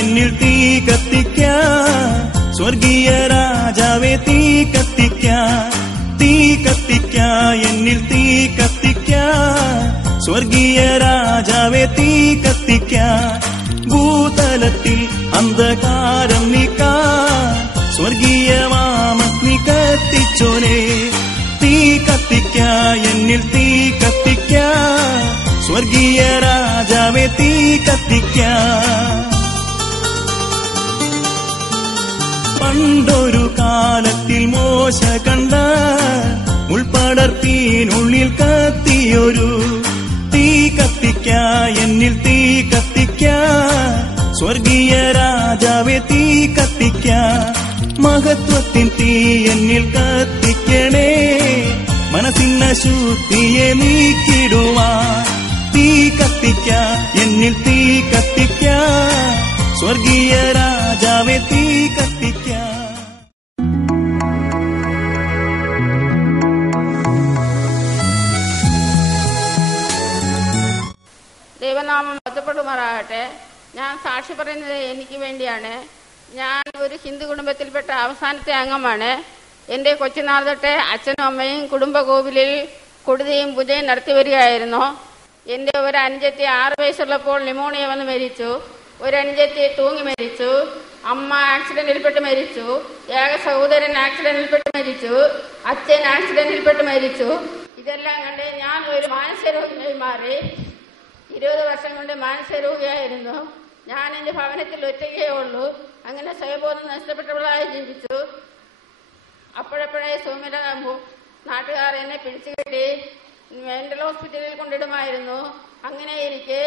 എന്നിൽ തീ കത്തിക്കാൻ, സ്വർഗീയ രാജാവേ തീ കത്തിക്കാൻ, തീ കത്തിക്കാൻ, എന്നിൽ തീ കത്തിക്കാൻ, സ്വർഗീയ രാജാവേ തീ കത്തിക്കാൻ. ഭൂതലത്തിൽ അന്ധകാരം നീക്കാൻ, സ്വർഗീയ വാമഗ്നി കത്തിച്ചോനെ. തീ കത്തിക്കാൻ, എന്നിൽ തീ കത്തിക്കാൻ, സ്വർഗീയ രാജാവേ തീ കത്തിക്കാൻ. പണ്ടൊരു കാലത്തിൽ മോശ കണ്ട ഉൾപ്പടർത്തിനുള്ളിൽ കത്തിയൊരു തീ കത്തിക്കാൻ, എന്നിൽ തീ കത്തിക്കാൻ, സ്വർഗീയ രാജാവേ തീ കത്തിക്കാൻ. മഹത്വത്തിൻ തീ എന്നിൽ കത്തിക്കണേ, മനസ്സിന്ന ശുദ്ധിയെ നീക്കിടുവാൻ. തീ കത്തിക്കാൻ, എന്നിൽ തീ കത്തിക്കാൻ, സ്വർഗീയ രാജാവേ തീ കത്തിക്കാൻ. ദൈവനാമം മഹത്വപ്പെടുമാറാകട്ടെ. ഞാൻ സാക്ഷി പറയുന്നത് എനിക്ക് വേണ്ടിയാണ്. ഞാൻ ഒരു ഹിന്ദു കുടുംബത്തിൽപ്പെട്ട അവസാനത്തെ അംഗമാണ്. എന്റെ കൊച്ചുനാൾ തൊട്ട് അച്ഛനും അമ്മയും കുടുംബ കോവിലിൽ കുടുതയും പൂജയും നടത്തി വരികയായിരുന്നു. എന്റെ ഒരു അനുജത്തി 6 വയസ്സുള്ളപ്പോൾ ന്യൂമോണിയ വന്ന് മരിച്ചു. ഒരു അനുജത്തി തൂങ്ങി മരിച്ചു. അമ്മ ആക്സിഡന്റിൽപ്പെട്ട് മരിച്ചു. ഏക സഹോദരൻ ആക്സിഡന്റിൽപ്പെട്ട് മരിച്ചു. അച്ഛൻ ആക്സിഡന്റിൽപ്പെട്ട് മരിച്ചു. ഇതെല്ലാം കണ്ട് ഞാൻ ഒരു മാനസിക രോഗിയായി മാറി. 20 വർഷം കൊണ്ട് മാനസിക രോഗിയായിരുന്നു. ഞാൻ എന്റെ ഭവനത്തിൽ ഒറ്റയ്ക്കേ ഉള്ളൂ. അങ്ങനെ സ്വയബോധം നഷ്ടപ്പെട്ടവളായി ജീവിച്ചു. അപ്പോഴപ്പോഴേ സൗമ്യത നാട്ടുകാർ എന്നെ പിടിച്ചുകെട്ടി മെന്റൽ ഹോസ്പിറ്റലിൽ കൊണ്ടിടുമായിരുന്നു. അങ്ങനെ ഇരിക്കെ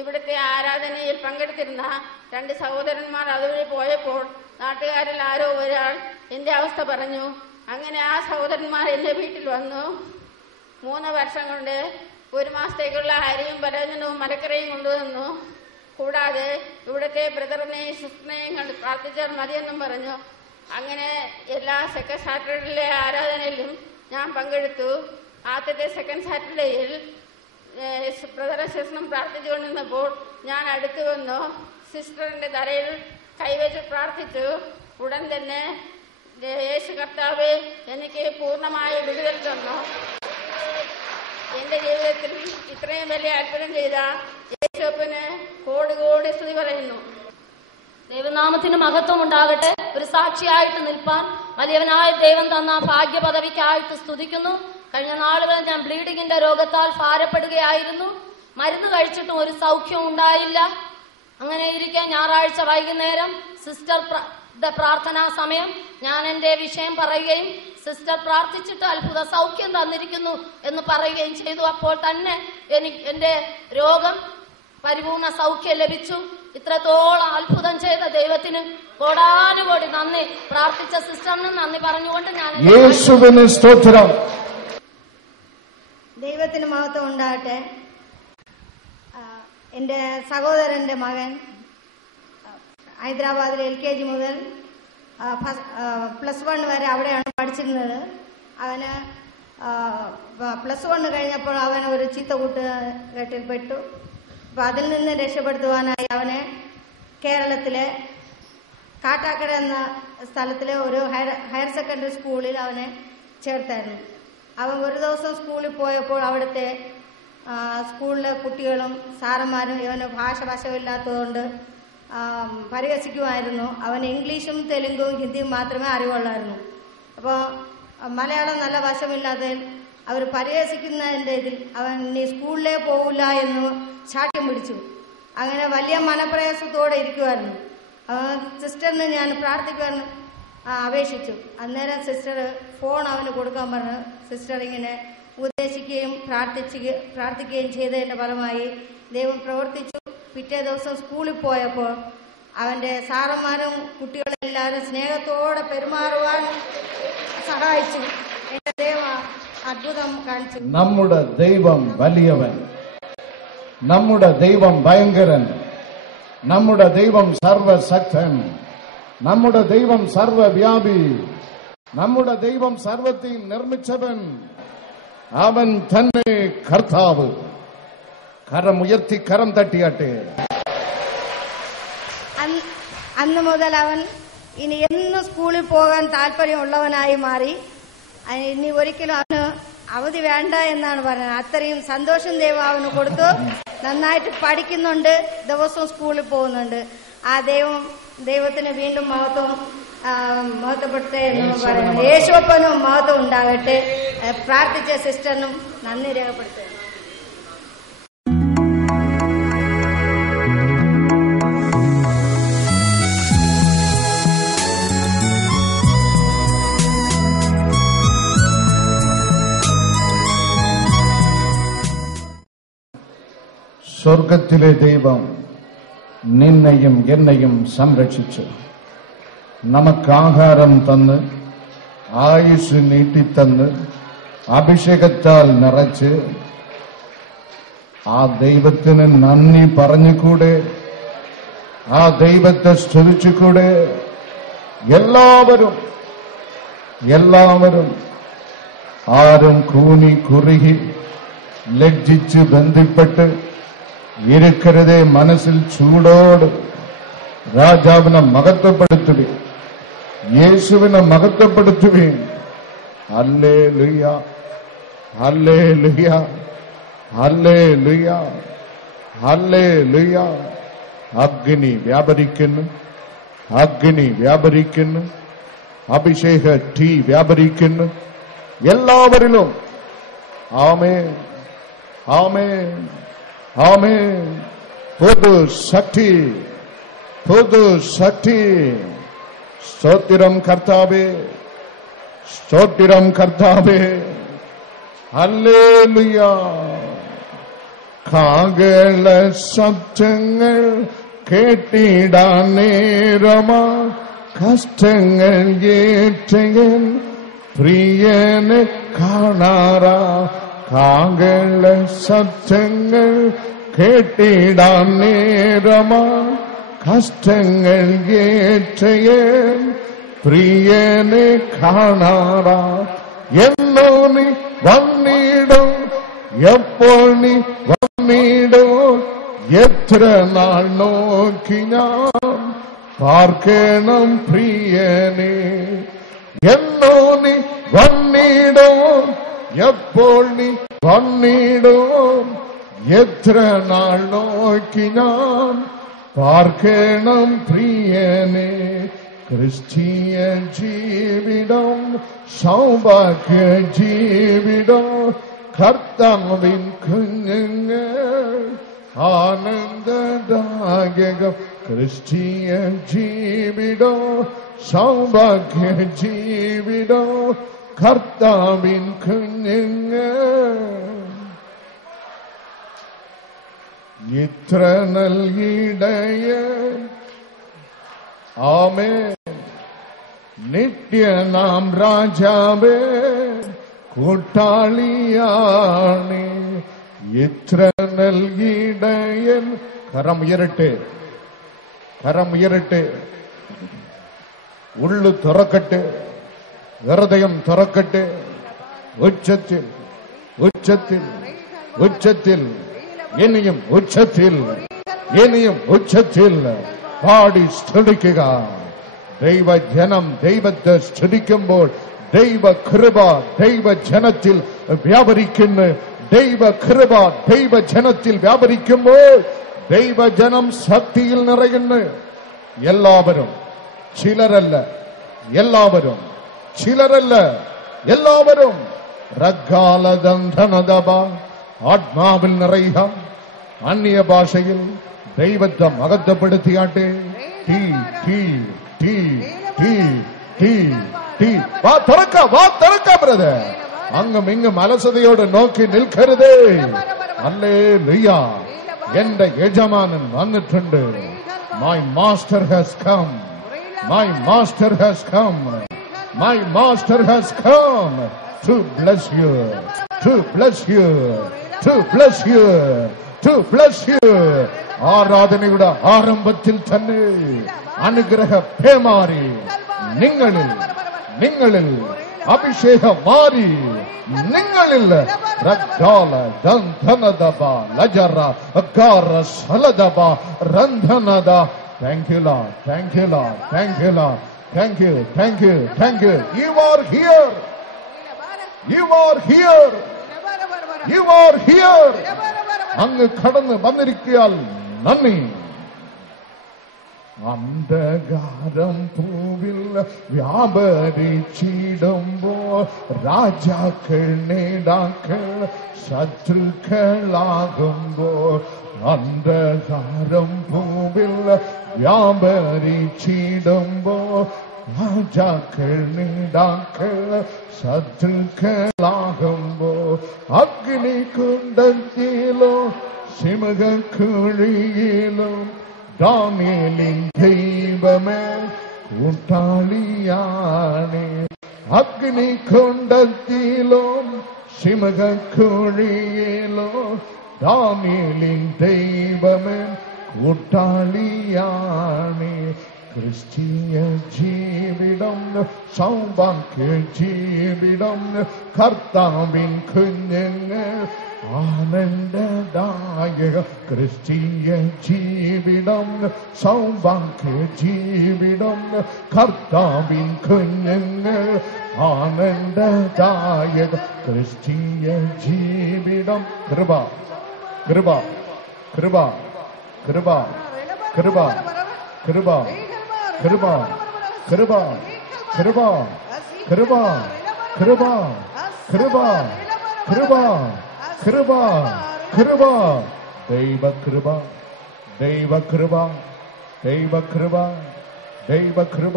ഇവിടുത്തെ ആരാധനയിൽ പങ്കെടുത്തിരുന്ന 2 സഹോദരന്മാർ അതുവഴി പോയപ്പോൾ നാട്ടുകാരിൽ ആരോ ഒരാൾ എന്റെ അവസ്ഥ പറഞ്ഞു. അങ്ങനെ ആ സഹോദരന്മാർ എന്റെ വീട്ടിൽ വന്നു. 3 വർഷം കൊണ്ട് 1 മാസത്തേക്കുള്ള അരിയും പലചനവും മരക്കറയും കൊണ്ടുവന്നു. കൂടാതെ ഇവിടുത്തെ ബ്രദറിനെയും സിസ്റ്ററിനെയും കണ്ട് പ്രാർത്ഥിച്ചാൽ മതിയെന്നും പറഞ്ഞു. അങ്ങനെ എല്ലാ സെക്കൻഡ് സാറ്റർഡേയിലെ ആരാധനയിലും ഞാൻ പങ്കെടുത്തു. ആദ്യത്തെ സെക്കൻഡ് സാറ്റർഡേയിൽ ബ്രദറും സിസ്റ്ററും പ്രാർത്ഥിച്ചുകൊണ്ടിരുന്നപ്പോൾ ഞാൻ അടുത്തു വന്നു. സിസ്റ്ററിന്റെ തലയിൽ കൈവച്ച് പ്രാർത്ഥിച്ചു. ഉടൻ തന്നെ യേശു കർത്താവേ എനിക്ക് പൂർണ്ണമായ വിടുതൽ തന്നു. എന്റെ ജീവിതത്തിൽ ഇത്രയും വലിയ അത്ഭുതം ചെയ്ത യേശുവിന് കോടി കോടി സ്തുതി പറയുന്നു. ദൈവനാമത്തിന് മഹത്വം ഉണ്ടാകട്ടെ. ഒരു സാക്ഷിയായിട്ട് നിൽപ്പാൻ വലിയവനായ ദൈവം തന്ന ഭാഗ്യ പദവിക്കായിട്ട് സ്തുതിക്കുന്നു. കഴിഞ്ഞ നാളുകൾ ഞാൻ ബ്ലീഡിങ്ങിന്റെ രോഗത്താൽ ഭാരപ്പെടുകയായിരുന്നു. മരുന്ന് കഴിച്ചിട്ടും ഒരു സൗഖ്യം ഉണ്ടായില്ല. അങ്ങനെ ഇരിക്കാൻ ഞായറാഴ്ച വൈകുന്നേരം സിസ്റ്റർ പ്രാർത്ഥനാ സമയം ഞാൻ എന്റെ വിഷയം പറയുകയും സിസ്റ്റർ പ്രാർത്ഥിച്ചിട്ട് അത്ഭുത സൗഖ്യം തന്നിരിക്കുന്നു എന്ന് പറയുകയും ചെയ്തു. അപ്പോൾ തന്നെ എന്റെ രോഗം പരിപൂർണ സൗഖ്യം ലഭിച്ചു. ഇത്രത്തോളം അത്ഭുതം ചെയ്ത ദൈവത്തിന് കോടാനുകോടി നന്ദി. പ്രാർത്ഥിച്ച സിസ്റ്ററിന് നന്ദി പറഞ്ഞുകൊണ്ട് ഞാൻ യേശുവിന് സ്തോത്രം. ദൈവത്തിന് മഹത്വം ഉണ്ടാകട്ടെ. എൻ്റെ സഹോദരന്റെ മകൻ ഹൈദരാബാദിൽ LKG മുതൽ +1 വരെ അവിടെയാണ് പഠിച്ചിരുന്നത്. അവന് +1 കഴിഞ്ഞപ്പോൾ അവൻ ഒരു ചീത്ത കൂട്ടുകെട്ടിൽപ്പെട്ടു. അപ്പം അതിൽ നിന്ന് രക്ഷപ്പെടുത്തുവാനായി അവനെ കേരളത്തിലെ കാട്ടാക്കട എന്ന സ്ഥലത്തിലെ ഒരു ഹയർ സെക്കൻഡറി സ്കൂളിൽ അവനെ ചേർത്തായിരുന്നു. അവൻ ഒരു ദിവസം സ്കൂളിൽ പോയപ്പോൾ അവിടുത്തെ സ്കൂളിലെ കുട്ടികളും സാറന്മാരും ഇവന് ഭാഷ വശമില്ലാത്തതുകൊണ്ട് പരിഹസിക്കുമായിരുന്നു. അവന് ഇംഗ്ലീഷും തെലുങ്കും ഹിന്ദിയും മാത്രമേ അറിവുള്ളായിരുന്നു. അപ്പോൾ മലയാളം നല്ല വശമില്ലാത്തതിൽ അവർ പരിഹസിക്കുന്നതിൻ്റെ ഇതിൽ അവൻ നീ സ്കൂളിലേ പോകില്ല എന്ന് ശാഠ്യം പിടിച്ചു. അങ്ങനെ വലിയ മനപ്രയാസത്തോടെ ഇരിക്കുമായിരുന്നു. സിസ്റ്ററിന് ഞാൻ പ്രാർത്ഥിക്കുവാൻ അപേക്ഷിച്ചു. അന്നേരം സിസ്റ്റർ ഫോൺ അവന് കൊടുക്കാൻ പറഞ്ഞു. സിസ്റ്റർ ഇങ്ങനെ ഉപദേശിക്കുകയും പ്രാർത്ഥിക്കുകയും ചെയ്തതിന്റെ ഫലമായി ദൈവം പ്രവർത്തിച്ചു. പിറ്റേ ദിവസം സ്കൂളിൽ പോയപ്പോൾ അവന്റെ സാറന്മാരും കുട്ടികളെല്ലാവരും സ്നേഹത്തോടെ പെരുമാറുവാൻ സഹായിച്ചു. എന്റെ ദൈവം അത്ഭുതം കാണിച്ചു. നമ്മുടെ ദൈവം വലിയവൻ, നമ്മുടെ ദൈവം ഭയങ്കരൻ, നമ്മുടെ ദൈവം സർവശക്തൻ, നമ്മുടെ ദൈവം സർവവ്യാപി, നമ്മുടെ ദൈവം സർവത്തെയും നിർമ്മിച്ചവൻ. അവൻ തന്നെ കർത്താവ്. കരം ഉയർത്തി കരം തട്ടിയാട്ടെ. അന്ന് അന്ന് മുതൽ അവൻ ഇനി എന്നും സ്കൂളിൽ പോകാൻ താല്പര്യമുള്ളവനായി മാറി. ഇനി ഒരിക്കലും അവന് അവധി വേണ്ട എന്നാണ് പറയുന്നത്. അത്രയും സന്തോഷം ദൈവം അവന് കൊടുത്തു. നന്നായിട്ട് പഠിക്കുന്നുണ്ട്, ദിവസവും സ്കൂളിൽ പോകുന്നുണ്ട്. ആ ദൈവത്തിന് വീണ്ടും മഹത്വപ്പെടുത്തേ എന്ന് പറയുന്നത്. യേശുവപ്പനും മഹത്വം ഉണ്ടാകട്ടെ. പ്രാർത്ഥിച്ച സിസ്റ്ററിനും നന്ദി രേഖപ്പെടുത്തുക. സ്വർഗത്തിലെ ദൈവം നിന്നെയും എന്നെയും സംരക്ഷിച്ചു നമുക്ക് ആഹാരം തന്ന് ആയുസ് നീട്ടിത്തന്ന് അഭിഷേകത്താൽ നിറച്ച് ആ ദൈവത്തിന് നന്ദി പറഞ്ഞുകൂടെ? ആ ദൈവത്തെ സ്തുതിച്ചുകൂടെ? എല്ലാവരും ആരും കൂനി കുറുകി ലജ്ജിച്ച് ബന്ധിപ്പെട്ട് ഇരിക്കരുതേ. മനസ്സിൽ ചൂടോട് രാജാവിനെ മഹത്വപ്പെടുത്തുകയും യേശുവിനെ മഹത്വപ്പെടുത്തുകയും. Hallelujah, hallelujah, hallelujah, hallelujah. അഗ്നി വ്യാപരിക്കുന്നു, അഗ്നി വ്യാപരിക്കുന്നു, അഭിഷേക തീ വ്യാപരിക്കുന്നു എല്ലാവരിലും. ആമേൻ, ആമേൻ, ആമേൻ. പുതു ശക്തി, പുതു ശക്തി. സ്തോത്രം കർത്താവേ, സ്തോത്രം കർത്താവേ. ഹല്ലേലൂയ. കാഹള ശബ്ദങ്ങൾ കേട്ടിടാൻ നേരമാ കഷ്ടങ്ങൾ ഏറ്റൻ പ്രിയനെ കാണാറാ. കാഹള ശബ്ദങ്ങൾ കേട്ടിടാൻ നേരമാ കഷ്ടങ്ങൾ ഏറ്റൻ പ്രിയനെ കാണാറാ. എന്നോ നീ വന്നിടും, എപ്പോൾ നീ വന്നിടും, എത്ര നാൾ നോക്കി ഞാൻ പാർക്കണം പ്രിയനെ. എന്നോ നീ വന്നിടും, എപ്പോൾ നീ വന്നിടും, എത്ര നാൾ നോക്കി ഞാൻ പാർക്കണം പ്രിയനെ. ക്രിസ്തീയ ജീവിതം സൗഭാഗ്യ ജീവിതം. കർത്താവിൻ കുഞ്ഞുങ്ങൾ ആനന്ദദായകം. ക്രിസ്തീയ ജീവിതം സൗഭാഗ്യ ജീവിതം. കർത്താവിൻ കുഞ്ഞുങ്ങൾ ഇത്ര നൽകിടയ. ആമേൻ. നിത്യനാം രാജാവേ കൂട്ടാളിയാണ്. ഇത്ര നൽകിടയൻ. കരം ഉയരട്ടെ, കരം ഉയരട്ടെ. ഉള്ളു തുറക്കട്ടെ, ഹൃദയം തുറക്കട്ടെ. ഉച്ചത്തിൽ, ഉച്ചത്തിൽ, ഉച്ചത്തിൽ, ഇനിയും ഉച്ചത്തിൽ, ഇനിയും ഉച്ചത്തിൽ പാടി സ്തുതിക്കുക. ദൈവജനം ദൈവത്തെ സ്തുതിക്കുമ്പോൾ ദൈവകൃപ ദൈവജനത്തിൽ വ്യാപരിക്കുന്നു. ദൈവകൃപ ദൈവജനത്തിൽ വ്യാപരിക്കുമ്പോൾ ദൈവജനം ശക്തിയിൽ നിറയുന്നു. എല്ലാവരും, ചിലരല്ല, എല്ലാവരും, ചിലരല്ല, എല്ലാവരും. റഗ്ഗാലദന്ധനദബ. ആത്മാവിൽ നിറയുക. അന്യഭാഷയിൽ ദൈവത്തെ മഹത്വപ്പെടുത്തിയാട്ടെ. തീ തീ തീ തീ തീ തീ. വാ തുറക്ക, വാ തുറക്ക ബ്രദർ. അങ്ങും ഇങ്ങും അലസതയോട് നോക്കി നിൽക്കരുതേ. ഹല്ലേലൂയ. എന്റെ യജമാനൻ വന്നിട്ടുണ്ട്. My master has come, my master has come, my master has come to bless you, to bless you, to bless you, to bless you. ആരാധനയുടെ ആരംഭത്തിൽ തന്നെ അനുഗ്രഹ പേമാരി നിങ്ങളിൽ, നിങ്ങളിൽ അഭിഷേകം മാറി നിങ്ങളിൽ. റഗ്ഗാല ദന്ധനദബ ലജറ അകാര സലദബ രന്ധനദ Thank you, Lord. Thank you, Lord. Thank you, Lord. Thank you. Thank you. Thank you. You are here. You are here. You are here. അങ്ങ് കടന്ന് വന്നിരിക്കാൻ നന്ദി. അന്ധകാരം പൂവിൽ വ്യാപരിച്ചിടുമ്പോൾ രാജാക്കൾ നേതാക്കൾ ശത്രുക്കളാകുമ്പോൾ അന്ധകാരം പൂവിൽ വ്യാപരിച്ചിടുമ്പോൾ രാജാക്കൾ നേതാക്കൾ ശത്രുക്കളാകുമ്പോൾ അഗ്നി കുണ്ടത്തിലോ സിംഹക്കുഴിയിലും ദാനിയേലിൻ ദൈവമേ കൂട്ടാളിയാണ്. അഗ്നികുണ്ഡത്തിലും സിംഹക്കുഴിയിലും ദാനിയേലിൻ ദൈവമേ കൂട്ടാളിയാണ്. ക്രിസ്തീയ ജീവിതം സൗഭാഗ്യ ജീവിതം കർത്താവിൻ കുഞ്ഞുങ്ങൾ ആനന്ദദായക. ക്രിസ്തീയ ജീവിതം സൗഭാഗ്യ ജീവിതം കർത്താവിൻ കുഞ്ഞുങ്ങൾ ആനന്ദദായക. ക്രിസ്തീയ ജീവിതം കൃപ കൃപ കൃപ കൃപ കൃപ കൃപ കൃപ കൃപ കൃപ കൃപ കൃപ കൃപ കൃപ കൃപ കൃപ ദൈവകൃപ ദൈവകൃപ ദൈവകൃപ ദൈവകൃപ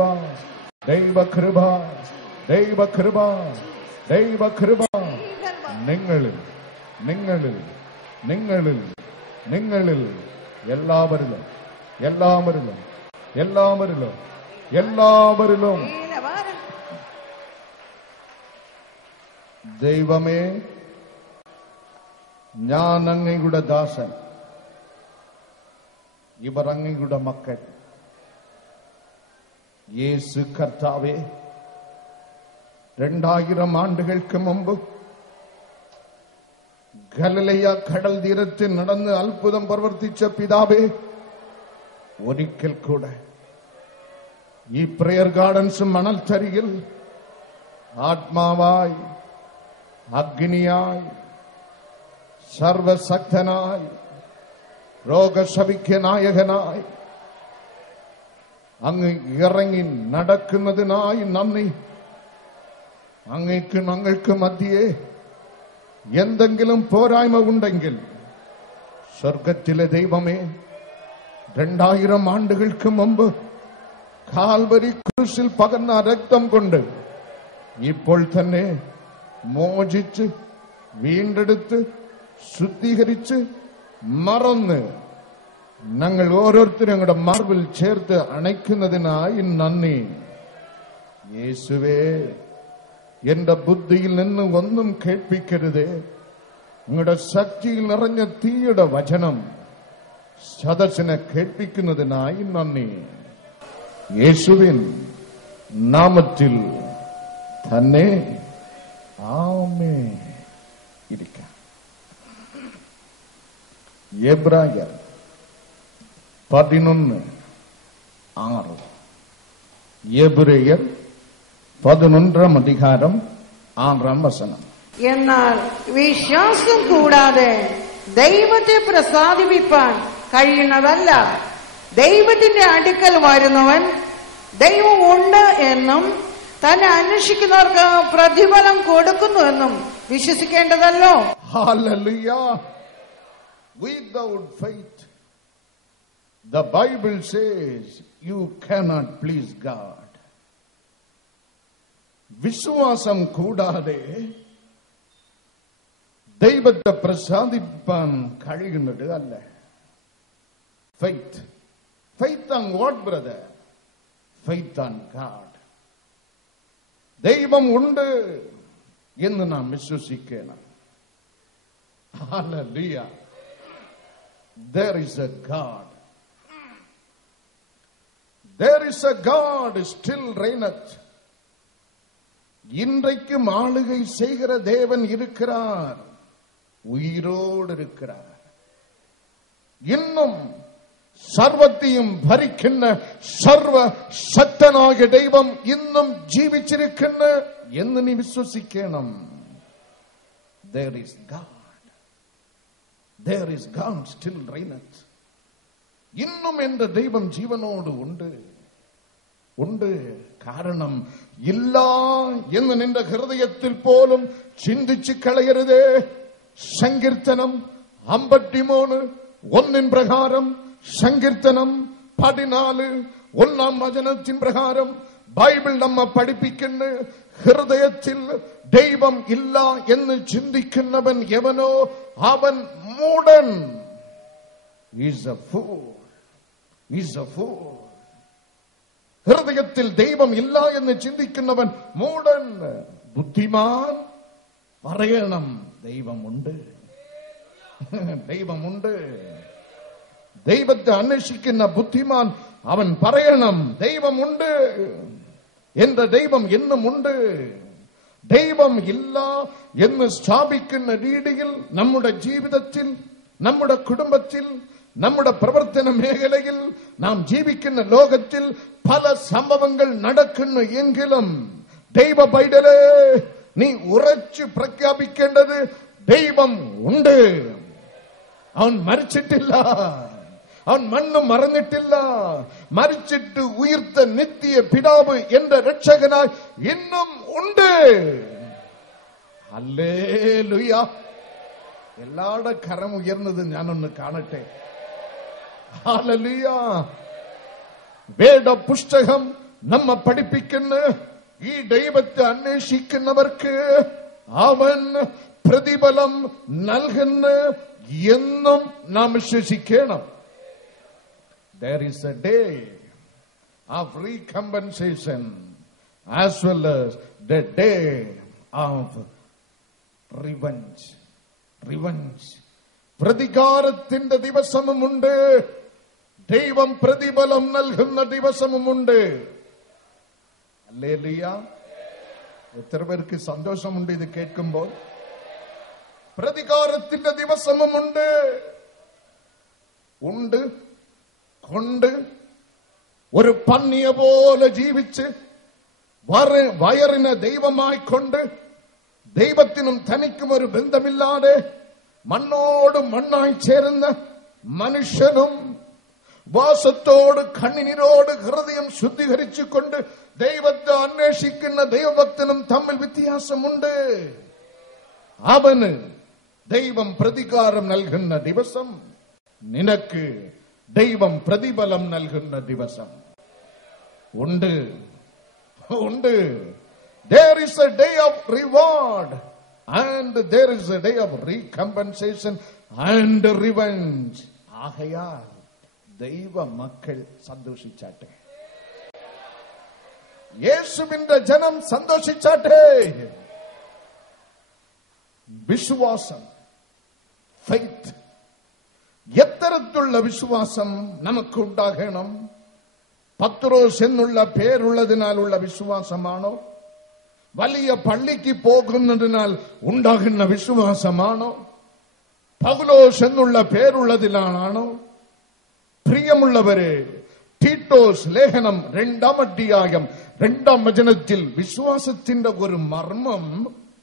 ദൈവകൃപ ദൈവകൃപ ദൈവകൃപ നിങ്ങളിൽ നിങ്ങളിൽ നിങ്ങളിൽ നിങ്ങളിൽ എല്ലാവരിലും എല്ലാവരിലും എല്ലാവരിലും എല്ലാവരിലും ദൈവമേ ഞാൻ അങ്ങയുടെ ദാസൻ, ഇവർ അങ്ങയുടെ മക്കൾ. യേശു കർത്താവേ, 2000 ആണ്ടുകൾക്ക് മുമ്പ് ഗലിലയ കടൽ തീരത്ത് നടന്ന് അത്ഭുതം പ്രവർത്തിച്ച പിതാവേ, ഒരിക്കൽ കൂടെ ഈ പ്രയർ ഗാർഡൻസ് മണൽത്തരിയിൽ ആത്മാവായി അഗ്നിയായി സർവശക്തനായി രോഗശവിക്യനായകനായി അങ്ങ് ഇറങ്ങി നടക്കുന്നതിനായി നന്ദി. അങ്ങേക്ക് ഞങ്ങൾക്ക് മധ്യേ എന്തെങ്കിലും പോരായ്മ ഉണ്ടെങ്കിൽ സ്വർഗത്തിലെ ദൈവമേ, 2000 ആണ്ടുകൾക്ക് മുമ്പ് കാൽവരി ക്രൂശിൽ പകർന്ന രക്തം കൊണ്ട് ഇപ്പോൾ തന്നെ മോചിച്ച് വീണ്ടെടുത്ത് ശുദ്ധീകരിച്ച് മറന്ന് ഞങ്ങൾ ഓരോരുത്തരും ഞങ്ങളുടെ മാർവിൽ ചേർത്ത് അണയ്ക്കുന്നതിനായി നന്ദി. യേശുവേ, എന്റെ ബുദ്ധിയിൽ നിന്ന് ഒന്നും കേൾപ്പിക്കരുതേ. നിങ്ങളുടെ ശക്തിയിൽ നിറഞ്ഞ തീയുടെ വചനം സദസ്സിനെ കേൾപ്പിക്കുന്നതിനായി നന്ദി. യേശുവിൻ നാമത്തിൽ തന്നെ ആമേൻ. ഇരിക്കാം. എബ്രായർ 11:6. എബ്രായർ 11 അധികാരം 6 വചനം. എന്നാൽ വിശ്വാസം കൂടാതെ ദൈവത്തെ പ്രസാദിപ്പിക്കാൻ കഴിയുന്നതല്ല. ദൈവത്തിന്റെ അടുക്കൽ വരുന്നവൻ ദൈവം ഉണ്ട് എന്നും തന്നെ അന്വേഷിക്കുന്നവർക്ക് പ്രതിഫലം കൊടുക്കുന്നുവെന്നും വിശ്വസിക്കേണ്ടതല്ലോ. Hallelujah. Without faith, the Bible says you cannot please God. വിശ്വാസം കൂടാതെ ദൈവത്തെ പ്രസാദിപ്പാൻ കഴിയുന്നത് അല്ല. Faith. Faith on what, brother? Faith on God. ദൈവം ഉണ്ട് എന്ന് നാം വിശ്വസിക്കണം. Hallelujah. There is a God. There is a God still reigneth. இன்றைக்கும் ஆளுகை செய்கிற தேவன் இருக்கிறார், உயிரோடு இருக்கிறார். இன்னும் സർവത്തെയും ഭരിക്കുന്ന സർവശക്തനായ ദൈവം ഇന്നും ജീവിച്ചിരിക്കുന്നു എന്ന് നീ വിശ്വസിക്കണം. There is God. There is God still reigneth. ഇന്നും എന്റെ ദൈവം ജീവനോട് ഉണ്ട്. കാരണം ഇല്ല എന്ന് നിന്റെ ഹൃദയത്തിൽ പോലും ചിന്തിച്ചു കളയരുതേ. സങ്കീർത്തനം 53:1 പ്രകാരം, സങ്കീർത്തനം 14:1 വചനത്തിൻ പ്രകാരം ബൈബിൾ നമ്മെ പഠിപ്പിക്കുന്നു, ഹൃദയത്തിൽ ദൈവം ഇല്ല എന്ന് ചിന്തിക്കുന്നവൻ എവനോ അവൻ മൂഢൻ. He's a fool. ഹൃദയത്തിൽ ദൈവം ഇല്ല എന്ന് ചിന്തിക്കുന്നവൻ മൂഢൻ. ബുദ്ധിമാൻ പറയണം ദൈവമുണ്ട്. ദൈവത്തെ അന്വേഷിക്കുന്ന ബുദ്ധിമാൻ അവൻ പറയണം ദൈവമുണ്ട്. എന്റെ ദൈവം എന്നുമുണ്ട്. ദൈവം ഇല്ല എന്ന് സ്ഥാപിക്കുന്ന രീതിയിൽ നമ്മുടെ ജീവിതത്തിൽ, നമ്മുടെ കുടുംബത്തിൽ, നമ്മുടെ പ്രവർത്തന മേഖലയിൽ, നാം ജീവിക്കുന്ന ലോകത്തിൽ പല സംഭവങ്ങൾ നടക്കുന്നു എങ്കിലും ദൈവ പൈതലേ, നീ ഉറച്ചു പ്രഖ്യാപിക്കേണ്ടത് ദൈവം ഉണ്ട്. അവൻ മരിച്ചിട്ടില്ല, അവൻ മണ്ണ് മറന്നിട്ടില്ല. മരിച്ചിട്ട് ഉയർത്ത നിത്യ പിതാവ് എന്റെ രക്ഷകനായി ഇന്നും ഉണ്ട്. ഹല്ലേലൂയ. എല്ലാവരുടെ കരം ഉയർന്നത് ഞാനൊന്ന് കാണട്ടെ. ഹല്ലേലൂയ. വേദപുസ്തകം നമ്മെ പഠിപ്പിക്കുന്ന ഈ ദൈവത്തെ അന്വേഷിക്കുന്നവർക്ക് അവൻ പ്രതിഫലം നൽകുന്ന എന്നും നാം വിശ്വസിക്കണം. There is a day of recompensation as well as the day of revenge. പ്രതികാരത്തിന്റെ ദിവസമുണ്ട്, ദൈവം പ്രതിഫലം നൽകുന്ന ദിവസമുണ്ട്. ഹല്ലേലൂയ. എത്ര പേർക്ക് സന്തോഷമുണ്ട് ഇത് കേൾക്കുമ്പോൾ? പ്രതികാരത്തിന്റെ ദിവസമുണ്ട്. കൊണ്ട് ഒരു പന്നിയെ പോലെ ജീവിച്ച് വയറിനെ ദൈവമായി കൊണ്ട് ദൈവത്തിനും തനിക്കും ഒരു ബന്ധമില്ലാതെ മണ്ണോട് മണ്ണായി ചേരുന്ന മനുഷ്യനും വാസത്തോട് കണ്ണുനീരോട് ഹൃദയം ശുദ്ധീകരിച്ചുകൊണ്ട് ദൈവത്തെ അന്വേഷിക്കുന്ന ദൈവഭക്തനും തമ്മിൽ വ്യത്യാസമുണ്ട്. അവന് ദൈവം പ്രതികാരം നൽകുന്ന ദിവസം, നിനക്ക് ദൈവം പ്രതിഫലം നൽകുന്ന ദിവസം ഉണ്ട്. There is a day of reward and there is a day of recompensation and revenge. ആകയാൽ ദൈവ മക്കൾ സന്തോഷിച്ചാട്ടെ. യേശുവിന്റെ ജനം സന്തോഷിച്ചാട്ടെ. വിശ്വാസം, ഫെയ്ത്ത്, എത്തരത്തിലുള്ള വിശ്വാസം നമുക്കുണ്ടാകണം? പത്രോസ് എന്നുള്ള പേരുള്ളതിനാലുള്ള വിശ്വാസമാണോ? വലിയ പള്ളിക്ക് പോകുന്നതിനാൽ ഉണ്ടാകുന്ന വിശ്വാസമാണോ? പൗലോസ് എന്നുള്ള പേരുള്ളതിലാണോ? പ്രിയമുള്ളവരെ, തീത്തോസ് ലേഖനം 2-ാം അധ്യായം 2-ാം വചനത്തിൽ വിശ്വാസത്തിന്റെ ഒരു മർമ്മം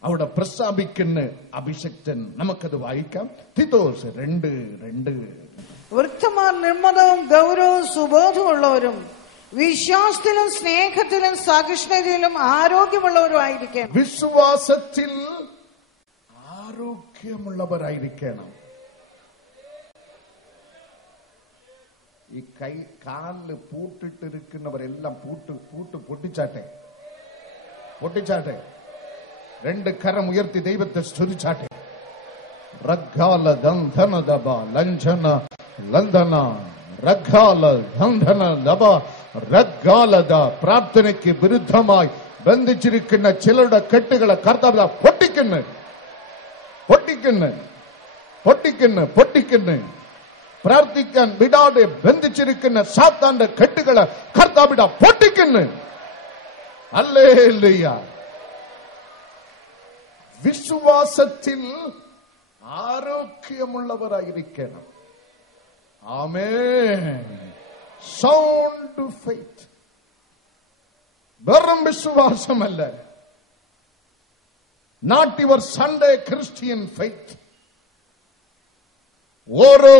അവിടെ പ്രസ്താവിക്കുന്ന അഭിഷക്തൻ. നമുക്കത് വായിക്കാം. തീത്തോസ് 2:2. വൃദ്ധന്മാർ നിർമ്മതവും ഗൗരവവും സുബോധമുള്ളവരും വിശ്വാസത്തിലും സ്നേഹത്തിലും സഹിഷ്ണുതയിലും ആരോഗ്യമുള്ളവരുമായിരിക്കണം. വിശ്വാസത്തിൽ ആരോഗ്യമുള്ളവരായിരിക്കണം. ഈ കാലില് പൂട്ടിട്ടിരിക്കുന്നവരെല്ലാം പൂട്ട് പൊട്ടിച്ചാട്ടെ. 2 കരം ഉയർത്തി ദൈവത്തെ സ്തുതിച്ചാട്ടെ. റഗ്ഗാല ദന്ധന ദബ ലഞ്ചന ലന്ദന റഗ്ഗാല ദന്ധന ദബ റഗ്ഗാലദ. പ്രാർത്ഥനയ്ക്ക് വിരുദ്ധമായി ബന്ധിച്ചിരിക്കുന്ന ചിലരുടെ കെട്ടുകളെ കർത്താവ് പൊട്ടിക്കുന്നു. പ്രാർത്ഥിക്കാൻ വിടാതെ ബന്ധിച്ചിരിക്കുന്ന സാത്താന്റെ കെട്ടുകളെ കർത്താവ് പൊട്ടിക്കുന്നു. ഹല്ലേലൂയ. വിശ്വാസത്തിൽ ആരോഗ്യമുള്ളവരായിരിക്കണം. Amen. Sound faith. വെറും വിശ്വാസമല്ല. Not your Sunday Christian faith. ഓരോ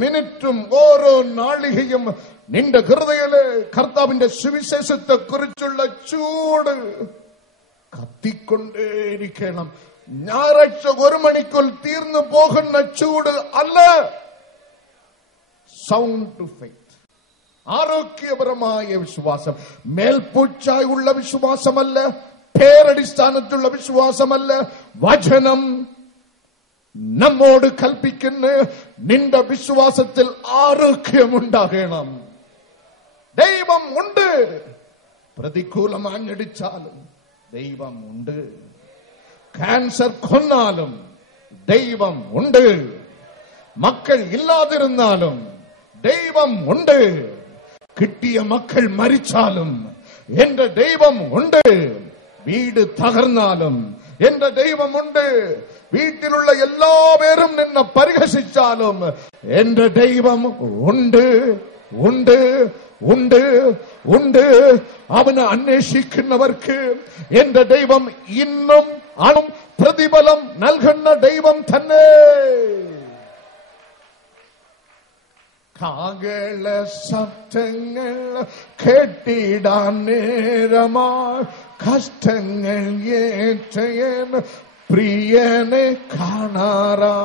മിനിറ്റും ഓരോ നാളികയും നിന്റെ ഹൃദയത്തിലെ കർത്താവിന്റെ സുവിശേഷത്തെ കുറിച്ചുള്ള ചൂട് കത്തിക്കൊണ്ടേയിരിക്കണം. ഞായറാഴ്ച 1 മണിക്കൂർ തീർന്നു പോകുന്ന ചൂട് അല്ല. സൗണ്ട് ഫെയ്ത്ത്, ആരോഗ്യപരമായ വിശ്വാസം, മേൽപ്പൂച്ചായുള്ള വിശ്വാസമല്ല, പേരടിസ്ഥാനത്തുള്ള വിശ്വാസമല്ല. വചനം നമ്മോട് കൽപ്പിക്കുന്ന നിന്റെ വിശ്വാസത്തിൽ ആരോഗ്യമുണ്ടാകണം. ദൈവം ഉണ്ട്. പ്രതികൂലം ആഞ്ഞടിച്ചാലും ദൈവം ഉണ്ട്. ക്യാൻസർ കൊന്നാലും ദൈവം ഉണ്ട്. മക്കൾ ഇല്ലാതിരുന്നാലും ദൈവം ഉണ്ട്. കിട്ടിയ മക്കൾ മരിച്ചാലും എന്റെ ദൈവം ഉണ്ട്. വീട് തകർന്നാലും എന്റെ ദൈവമുണ്ട്. വീട്ടിലുള്ള എല്ലാവരും നിന്നെ പരിഹസിച്ചാലും എന്റെ ദൈവം ഉണ്ട്, ഉണ്ട്, ഉണ്ട്, ഉണ്ട്. അവനെ അന്വേഷിക്കുന്നവർക്ക് എന്റെ ദൈവം ഇന്നും അണും പ്രതിഫലം നൽകുന്ന ദൈവം തന്നെ. കാകള ശബ്ദങ്ങൾ കേട്ടിടാൻ നേരമാ കഷ്ടങ്ങൾ ഏറ്റയൻ പ്രിയനെ കാണാറാ.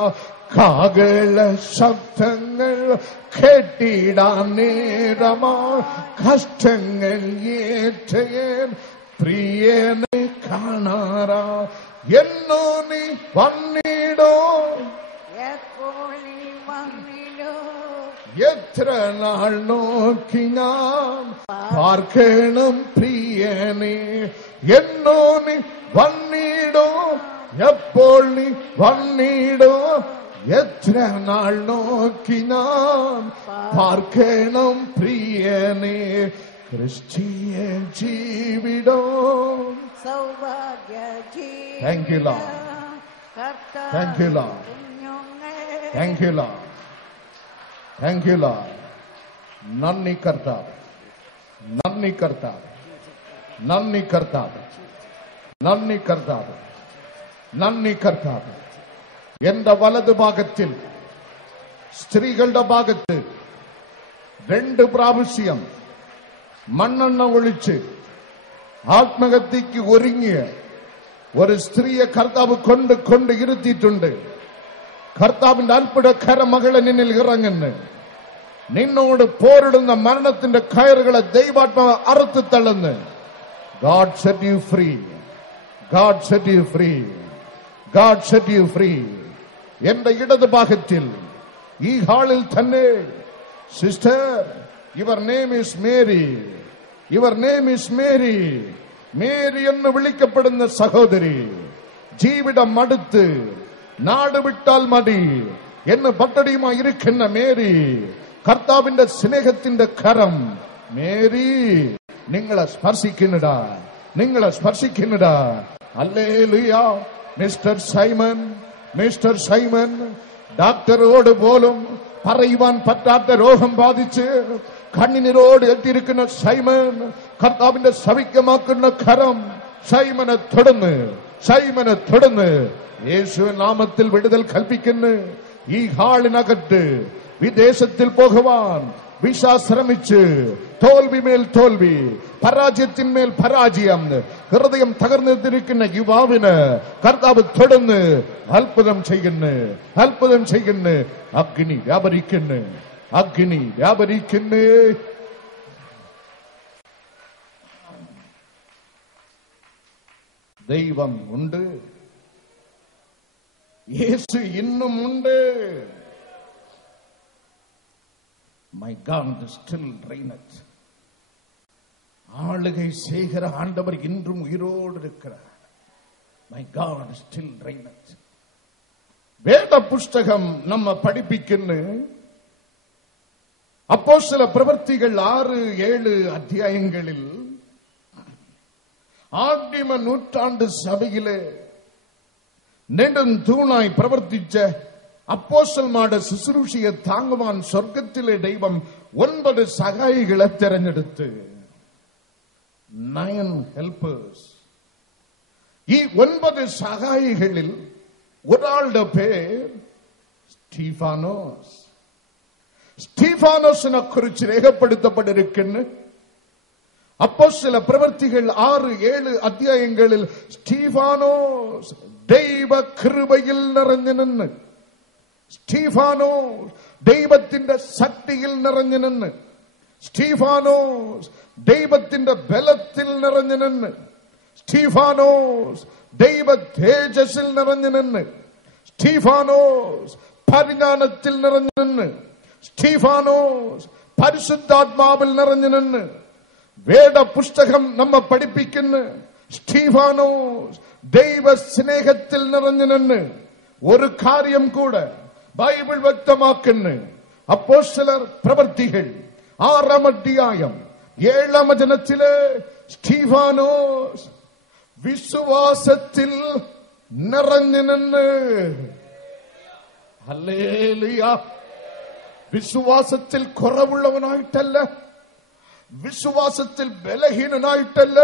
കാകള ശബ്ദങ്ങൾ കേട്ടിടാൻ നേരമാ കഷ്ടങ്ങൾ ഏറ്റയൻ പ്രിയനെ കാണാറാ. എന്നോ നീ വന്നിടോ, എത്ര നാൾ നോക്കി ഞാൻ പാർക്കണം പ്രിയനെ. എന്നോ നീ വന്നിടോ, എപ്പോൾ നീ വന്നിടോ, എത്ര നാൾ നോക്കി ഞാൻ പാർക്കണം പ്രിയനെ. ക്രിസ്തീയ ജീവിതോ സൗഭാഗ്യ. Thank you lord, thank you lord, thank you lord, thank you lord. നന്ദി കർത്താവ്, നന്ദി കർത്താവ്, നന്ദി കർത്താവ്, നന്ദി കർത്താവ്, നന്ദി കർത്താവ്. എന്റെ വലതു ഭാഗത്തിൽ സ്ത്രീകളുടെ ഭാഗത്ത് 2 പ്രാവശ്യം മണ്ണെണ്ണ ഒഴിച്ച് ആത്മഹത്യക്ക് ഒരുങ്ങിയ ഒരു സ്ത്രീയെ കർത്താവ് കൊണ്ട് ഇരുത്തിയിട്ടുണ്ട്. കർത്താവിന്റെ അത്ഭുതകര മകളെ നിന്നിൽ ഇറങ്ങുന്നു. നിന്നോട് പോരിടുന്ന മരണത്തിന്റെ കയറുകളെ ദൈവാത്മാവ് അറുത്ത് തള്ളുന്നു. God set you free. God set you free. God set you free. എന്റെ ഇടത് ഭാഗത്തിൽ ഈ ഹാളിൽ തന്നെ sister, your name is Mary, your name is Mary, Mary എന്ന് വിളിക്കപ്പെടുന്ന സഹോദരി, ജീവിതം മടുത്ത് നാട് വിട്ടാൽ മതി എന്ന് പട്ടടിയുമായി ഇരിക്കുന്ന മേരി, കർത്താവിന്റെ സ്നേഹത്തിന്റെ കരം മേരി നിങ്ങളെ സ്പർശിക്കുന്നിടാ, നിങ്ങളെ സ്പർശിക്കുന്നിടാ. Hallelujah. Mister Simon, mister Simon, ഡോക്ടറോട് പോലും പറയുവാൻ പറ്റാത്ത രോഗം ബാധിച്ച് കണ്ണിനോട് എത്തിയിരിക്കുന്ന സൈമൺ, കർത്താവിന്റെ സൗഖ്യമാക്കുന്ന കരം സൈമനെ തൊടുന്ന്, സൈമനെ തൊടുന്ന്. യേശുവിൻ നാമത്തിൽ വിടുതൽ കൽപ്പിക്കുന്നു. ഈ ഹാളിനകത്ത് വിദേശത്തിൽ പോകുവാൻ വിശ്വാശ്രമിച്ച് തോൽവിമേൽ തോൽവി, പരാജയത്തിന്മേൽ പരാജയം, ഹൃദയം തകർന്നിരിക്കുന്ന യുവാവിന് കർത്താവ് തൊടുന്ന് അത്ഭുതം ചെയ്യുന്നു, അത്ഭുതം ചെയ്യുന്നു. അഗ്നി വ്യാപരിക്കുന്നു, അഗ്നി വ്യാപരിക്കുന്നു. ദൈവം ഉണ്ട്, യേശു ഇന്നും ഉണ്ട്. My God still reigneth. ஆளுகை செய்கிற ஆண்டவர் இன்றும் உயிரோடு இருக்கிறார். My God still reigneth. வேத புஸ்தகம் நம்ம படிப்பிக்கின்னு அப்போஸ்தல பிரவர்த்திகள் 6-7 அத்தியாயங்களில் ஆதிம நூற்றாண்டு சபையிலே நெடுந்தூணாய் பிரவர்த்திச்ச അപ്പോസ്തലന്മാരുടെ ശുശ്രൂഷയെ താങ്ങുവാൻ സ്വർഗത്തിലെ ദൈവം 9 സഹായികളെ തെരഞ്ഞെടുത്ത് 9 ഹെൽപ്പേഴ്സ്. ഈ 9 സഹായികളിൽ ഒരാളുടെ പേര് സ്റ്റീഫാനോസ്. സ്റ്റീഫാനോസിനെ കുറിച്ച് രേഖപ്പെടുത്തപ്പെട്ടിരിക്കുന്നു അപ്പോസ്തല പ്രവൃത്തികൾ 6-7 അധ്യായങ്ങളിൽ. സ്റ്റീഫാനോസ് ദൈവ കൃപയിൽ നിറഞ്ഞു നിന്ന്, സ്റ്റീഫാനോസ് ദൈവത്തിന്റെ ശക്തിയിൽ നിറഞ്ഞു നിന്ന്, സ്റ്റീഫാനോസ് ദൈവത്തിന്റെ ബലത്തിൽ നിറഞ്ഞു നിന്ന്, സ്റ്റീഫാനോസ് ദൈവ തേജസ്സിൽ നിറഞ്ഞു നിന്ന്, സ്റ്റീഫാനോസ് പരിജ്ഞാനത്തിൽ നിറഞ്ഞു നിന്ന്, സ്റ്റീഫാനോസ് പരിശുദ്ധാത്മാവിൽ നിറഞ്ഞു നിന്ന്. വേദപുസ്തകം നമ്മെ പഠിപ്പിക്കുന്നു സ്റ്റീഫാനോസ് ദൈവ സ്നേഹത്തിൽ നിറഞ്ഞു നിന്ന്. ഒരു കാര്യം കൂടെ ബൈബിൾ വ്യക്തമാക്കുന്നു. അപ്പോസ്തലർ പ്രവൃത്തികൾ 6-ാം അധ്യായം 7-ാം വചനത്തിലെ സ്റ്റീഫാനോസ് വിശ്വാസത്തിൽ നിറഞ്ഞു നിന്ന്. ഹല്ലേലൂയ. വിശ്വാസത്തിൽ കുറവുള്ളവനായിട്ടല്ല, വിശ്വാസത്തിൽ ബലഹീനനായിട്ടല്ല.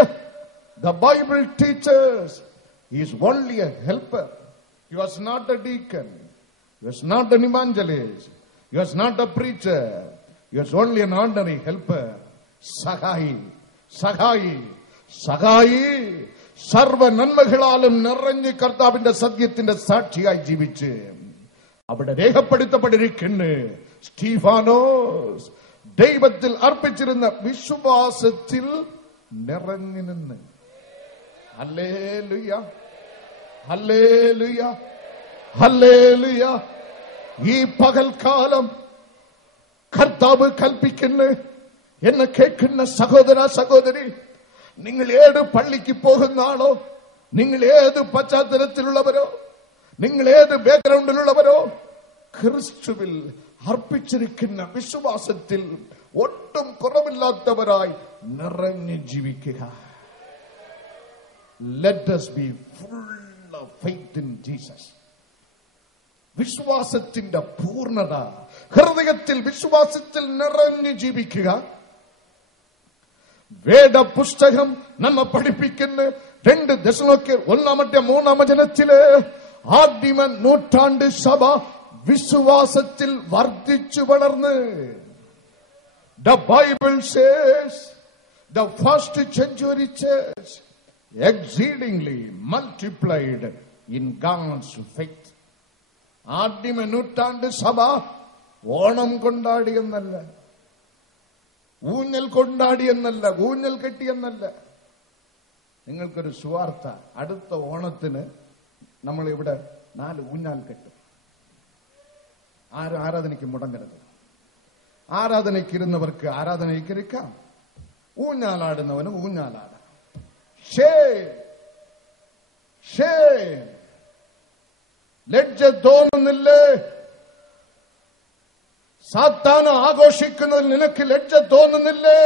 The Bible teaches he is only a helper. He was not a deacon. He was not an evangelist. He was not a preacher. He was only an ordinary helper. സഹായി, സഹായി, സഹായി. സർവ നന്മകളാലും നിറഞ്ഞ് കർത്താവിന്റെ സത്യത്തിന്റെ സാക്ഷിയായി ജീവിച്ച് അവിടെ രേഖപ്പെടുത്തപ്പെട്ടിരിക്കുന്നു സ്റ്റീഫാനോസ് ദൈവത്തിൽ അർപ്പിച്ചിരുന്ന വിശ്വാസത്തിൽ നിറഞ്ഞു നിന്ന്. Hallelujah, hallelujah, hallelujah. ഈ പകൽക്കാലം കർത്താവ് കൽപ്പിക്കുന്നു. എന്നെ കേൾക്കുന്ന സഹോദര സഹോദരി, നിങ്ങൾ ഏത് പള്ളിക്ക് പോകുന്ന ആളോ, നിങ്ങൾ ഏത് പശ്ചാത്തലത്തിലുള്ളവരോ, നിങ്ങൾ ഏത് ബാക്ക്ഗ്രൗണ്ടിലുള്ളവരോ, ക്രിസ്തുവിൽ അർപ്പിച്ചിരിക്കുന്ന വിശ്വാസത്തിൽ ഒട്ടും കുറവില്ലാത്തവരായി നിറഞ്ഞു ജീവിക്കുക. Let us be full of faith in Jesus. വിശ്വാസത്തിന്റെ പൂർണ്ണത ഹൃദയത്തിൽ, വിശ്വാസത്തിൽ നിറഞ്ഞു ജീവിക്കുക. വേദപുസ്തകം നമ്മെ പഠിപ്പിക്കുന്ന 2 തെസ്സലോനിക്കർ 1-3 വചനത്തിലെ ആദിമ നൂറ്റാണ്ട് സഭ വിശ്വാസത്തിൽ വർദ്ധിച്ചു വളർന്ന്. The Bible says the first century church exceedingly multiplied in God's faith. ആദിമ നൂറ്റാണ്ട് സഭ ഓണം കൊണ്ടാടിയെന്നല്ല, ഊഞ്ഞൽ കൊണ്ടാടിയെന്നല്ല, ഊഞ്ഞൽ കെട്ടിയെന്നല്ല. നിങ്ങൾക്കൊരു സുവാർത്ത, അടുത്ത ഓണത്തിന് നമ്മൾ ഇവിടെ 4 ഊഞ്ഞാൽ കെട്ടും. ആരും ആരാധനയ്ക്ക് മുടങ്ങരുത്. ആരാധനയ്ക്കിരുന്നവർക്ക് ആരാധനയ്ക്കിരിക്കാം, ഊഞ്ഞാലാടുന്നവന് ഊഞ്ഞാലാടാം. ലജ്ജ തോന്നുന്നില്ലേ? സാത്താൻ ആഘോഷിക്കുന്നതിൽ നിനക്ക് ലജ്ജ തോന്നുന്നില്ലേ?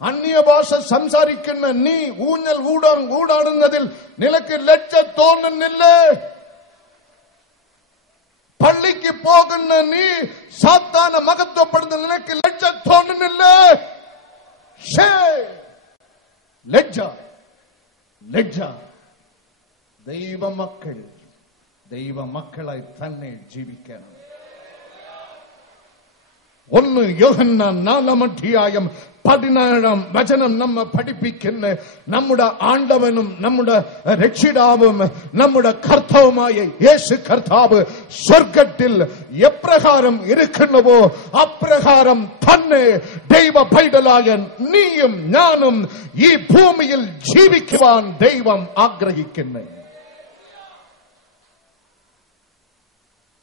അന്യഭാഷ സംസാരിക്കുന്ന നീ ഊഞ്ഞൽ ഊടാടുന്നതിൽ നിനക്ക് ലജ്ജ തോന്നുന്നില്ലേ? പള്ളിക്ക് പോകുന്ന നീ സാത്താന മഹത്വപ്പെടുന്ന നിനക്ക് ലജ്ജ തോന്നുന്നില്ലേ? ലജ്ജ, ലജ്ജ. ദൈവമക്കളായി തന്നെ ജീവിക്കണം. 1 യോഹന്നാൻ 4-ാം അധ്യായം 17-ാം വചനം നമ്മെ പഠിപ്പിക്കുന്ന നമ്മുടെ ആണ്ടവനും നമ്മുടെ രക്ഷിതാവും നമ്മുടെ കർത്താവുമായ യേശു കർത്താവ് സ്വർഗത്തിൽ എപ്രകാരം ഇരിക്കുന്നുവോ അപ്രകാരം തന്നെ ദൈവ പൈതലായ നീയും ഞാനും ഈ ഭൂമിയിൽ ജീവിക്കുവാൻ ദൈവം ആഗ്രഹിക്കുന്നു.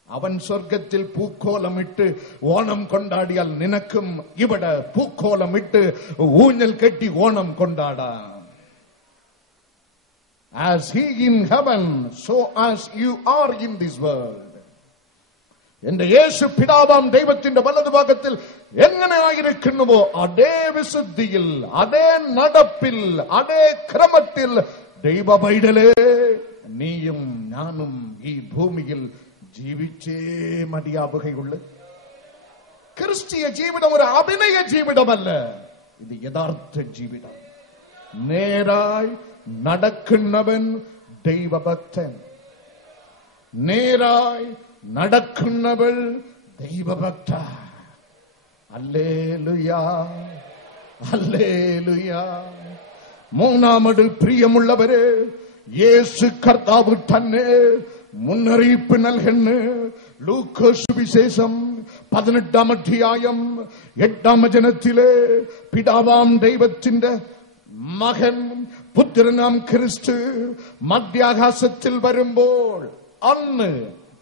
അവൻ സ്വർഗത്തിൽ പൂക്കോലമിട്ട് ഓണം കൊണ്ടാടിയാൽ നിനക്കും ഇവിടെ പൂക്കോലമിട്ട് ഊഞ്ഞൽ കെട്ടി Onam കൊണ്ടാടാം. As he in heaven, so as you are in this world. എന്റെ യേശു പിതാവാം ദൈവത്തിന്റെ വലതുഭാഗത്തിൽ എങ്ങനെ ആയിരിക്കുന്നുവോ അതേ വിശുദ്ധിയിൽ, അതേ നടപ്പിൽ, അതേ ക്രമത്തിൽ ദൈവ പൈതലേ നീയും ഞാനും ഈ ഭൂമിയിൽ ജീവിച്ചേ മതിയാവുകയുള്ളു. ക്രിസ്തീയ ജീവിതം ഒരു അഭിനയ ജീവിതമല്ല, ഇത് യഥാർത്ഥ ജീവിതം. നേരായി നടക്കുന്നവൻ ദൈവഭക്തൻ, നേരായി നടക്കുന്നവൾ ദൈവഭക്ത. ഹല്ലേലൂയാ, ഹല്ലേലൂയാ. മൂന്നാമത് പ്രിയമുള്ളവരെ, യേശു കർത്താവ് തന്നെ മുന്നറിയിപ്പ് നൽകുന്നു. ലൂക്കോസ് സുവിശേഷം 18-ാം അധ്യായം 8-ാം വചനത്തിലെ പിതാവാം ദൈവത്തിന്റെ മകൻ പുത്രനാം ക്രിസ്തു മധ്യാകാശത്തിൽ വരുമ്പോൾ അന്ന്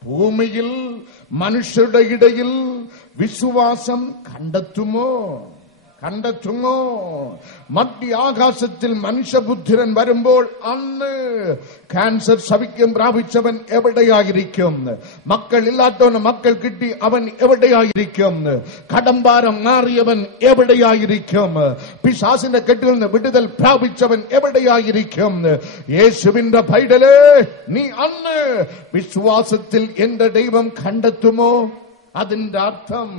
ഭൂമിയിൽ മനുഷ്യരുടെ ഇടയിൽ വിശ്വാസം കണ്ടെത്തുമോ? മധ്യാകാശത്തിൽ മനുഷ്യപുത്രൻ വരുമ്പോൾ അന്ന് ക്യാൻസർ സൗഖ്യം പ്രാപിച്ചവൻ എവിടെയായിരിക്കും? മക്കൾ ഇല്ലാത്തവന് മക്കൾ കിട്ടി അവൻ എവിടെയായിരിക്കും? കടംഭാരം മാറിയവൻ എവിടെയായിരിക്കും? പിശാചിന്റെ കെട്ടിൽ നിന്ന് വിടുതൽ പ്രാപിച്ചവൻ എവിടെയായിരിക്കും? യേശുവിന്റെ പൈതലേ, നീ അന്ന് വിശ്വാസത്തിൽ എന്റെ ദൈവം കണ്ടെത്തുമോ? അതിന്റെ അർത്ഥം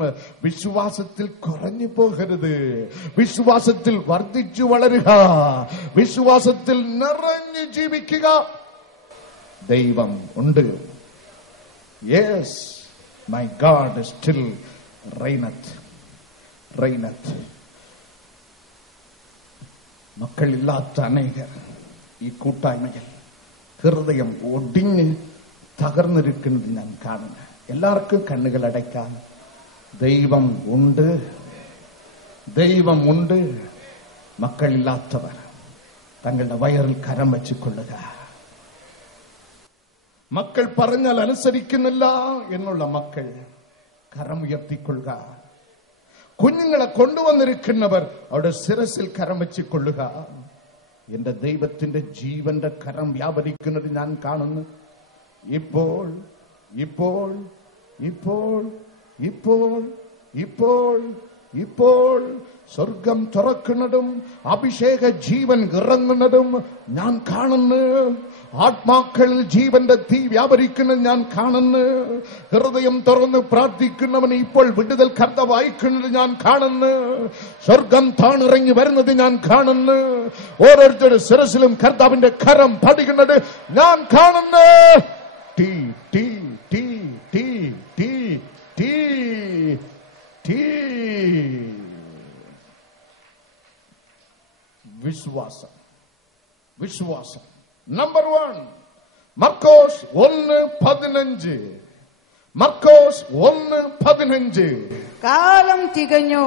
വിശ്വാസത്തിൽ കുറഞ്ഞു പോകരുത്, വിശ്വാസത്തിൽ വർദ്ധിച്ചു വളരുക, വിശ്വാസത്തിൽ നിറഞ്ഞു ജീവിക്കുക. ദൈവം ഉണ്ട്. Yes, my God still reigneth. മക്കളില്ലാത്ത അനേകർ ഈ കൂട്ടായ്മയിൽ ഹൃദയം ഒടിഞ്ഞ് തകർന്നിരിക്കുന്നത് ഞാൻ കാണുന്നു. എല്ലാവർക്കും കണ്ണുകൾ അടയ്ക്കാൻ. ദൈവം ഉണ്ട്. മക്കളില്ലാത്തവർ തങ്ങളുടെ വയറിൽ കരം വെച്ചുകൊള്ളുക. മക്കൾ പറഞ്ഞാൽ അനുസരിക്കുന്നില്ല എന്നുള്ള മക്കൾ കരം ഉയർത്തിക്കൊള്ളുക. കുഞ്ഞുങ്ങളെ കൊണ്ടുവന്നിരിക്കുന്നവർ അവിടെ ശിരസിൽ കരം വെച്ചുകൊള്ളുക. എന്റെ ദൈവത്തിന്റെ ജീവന്റെ കരം വ്യാപരിക്കുന്നത് ഞാൻ കാണുന്നു. ഇപ്പോൾ ഇപ്പോൾ ഇപ്പോൾ ഇപ്പോൾ ഇപ്പോൾ ഇപ്പോൾ സ്വർഗം തുറക്കുന്നതും അഭിഷേക ജീവൻ ഇറങ്ങുന്നതും ഞാൻ കാണുന്നു. ആത്മാക്കളിൽ ജീവന്റെ തീ വ്യാപരിക്കുന്നത് ഞാൻ കാണുന്നു. ഹൃദയം തുറന്ന് പ്രാർത്ഥിക്കുന്നവന് ഇപ്പോൾ വിടുതൽ കർത്താവ് അയക്കുന്നത് ഞാൻ കാണുന്നു. സ്വർഗം താണിറങ്ങി വരുന്നത് ഞാൻ കാണുന്നു. ഓരോരുത്തരുടെ ശിരസിലും കർത്താവിന്റെ കരം പതിക്കുന്നത് ഞാൻ കാണുന്നു. തീ തീ തീ തീ തീ തീ തീ. വിശ്വാസം നമ്പർ 1. മർക്കോസ് 1:15. മർക്കോസ് 1:15. കാലം തികഞ്ഞു,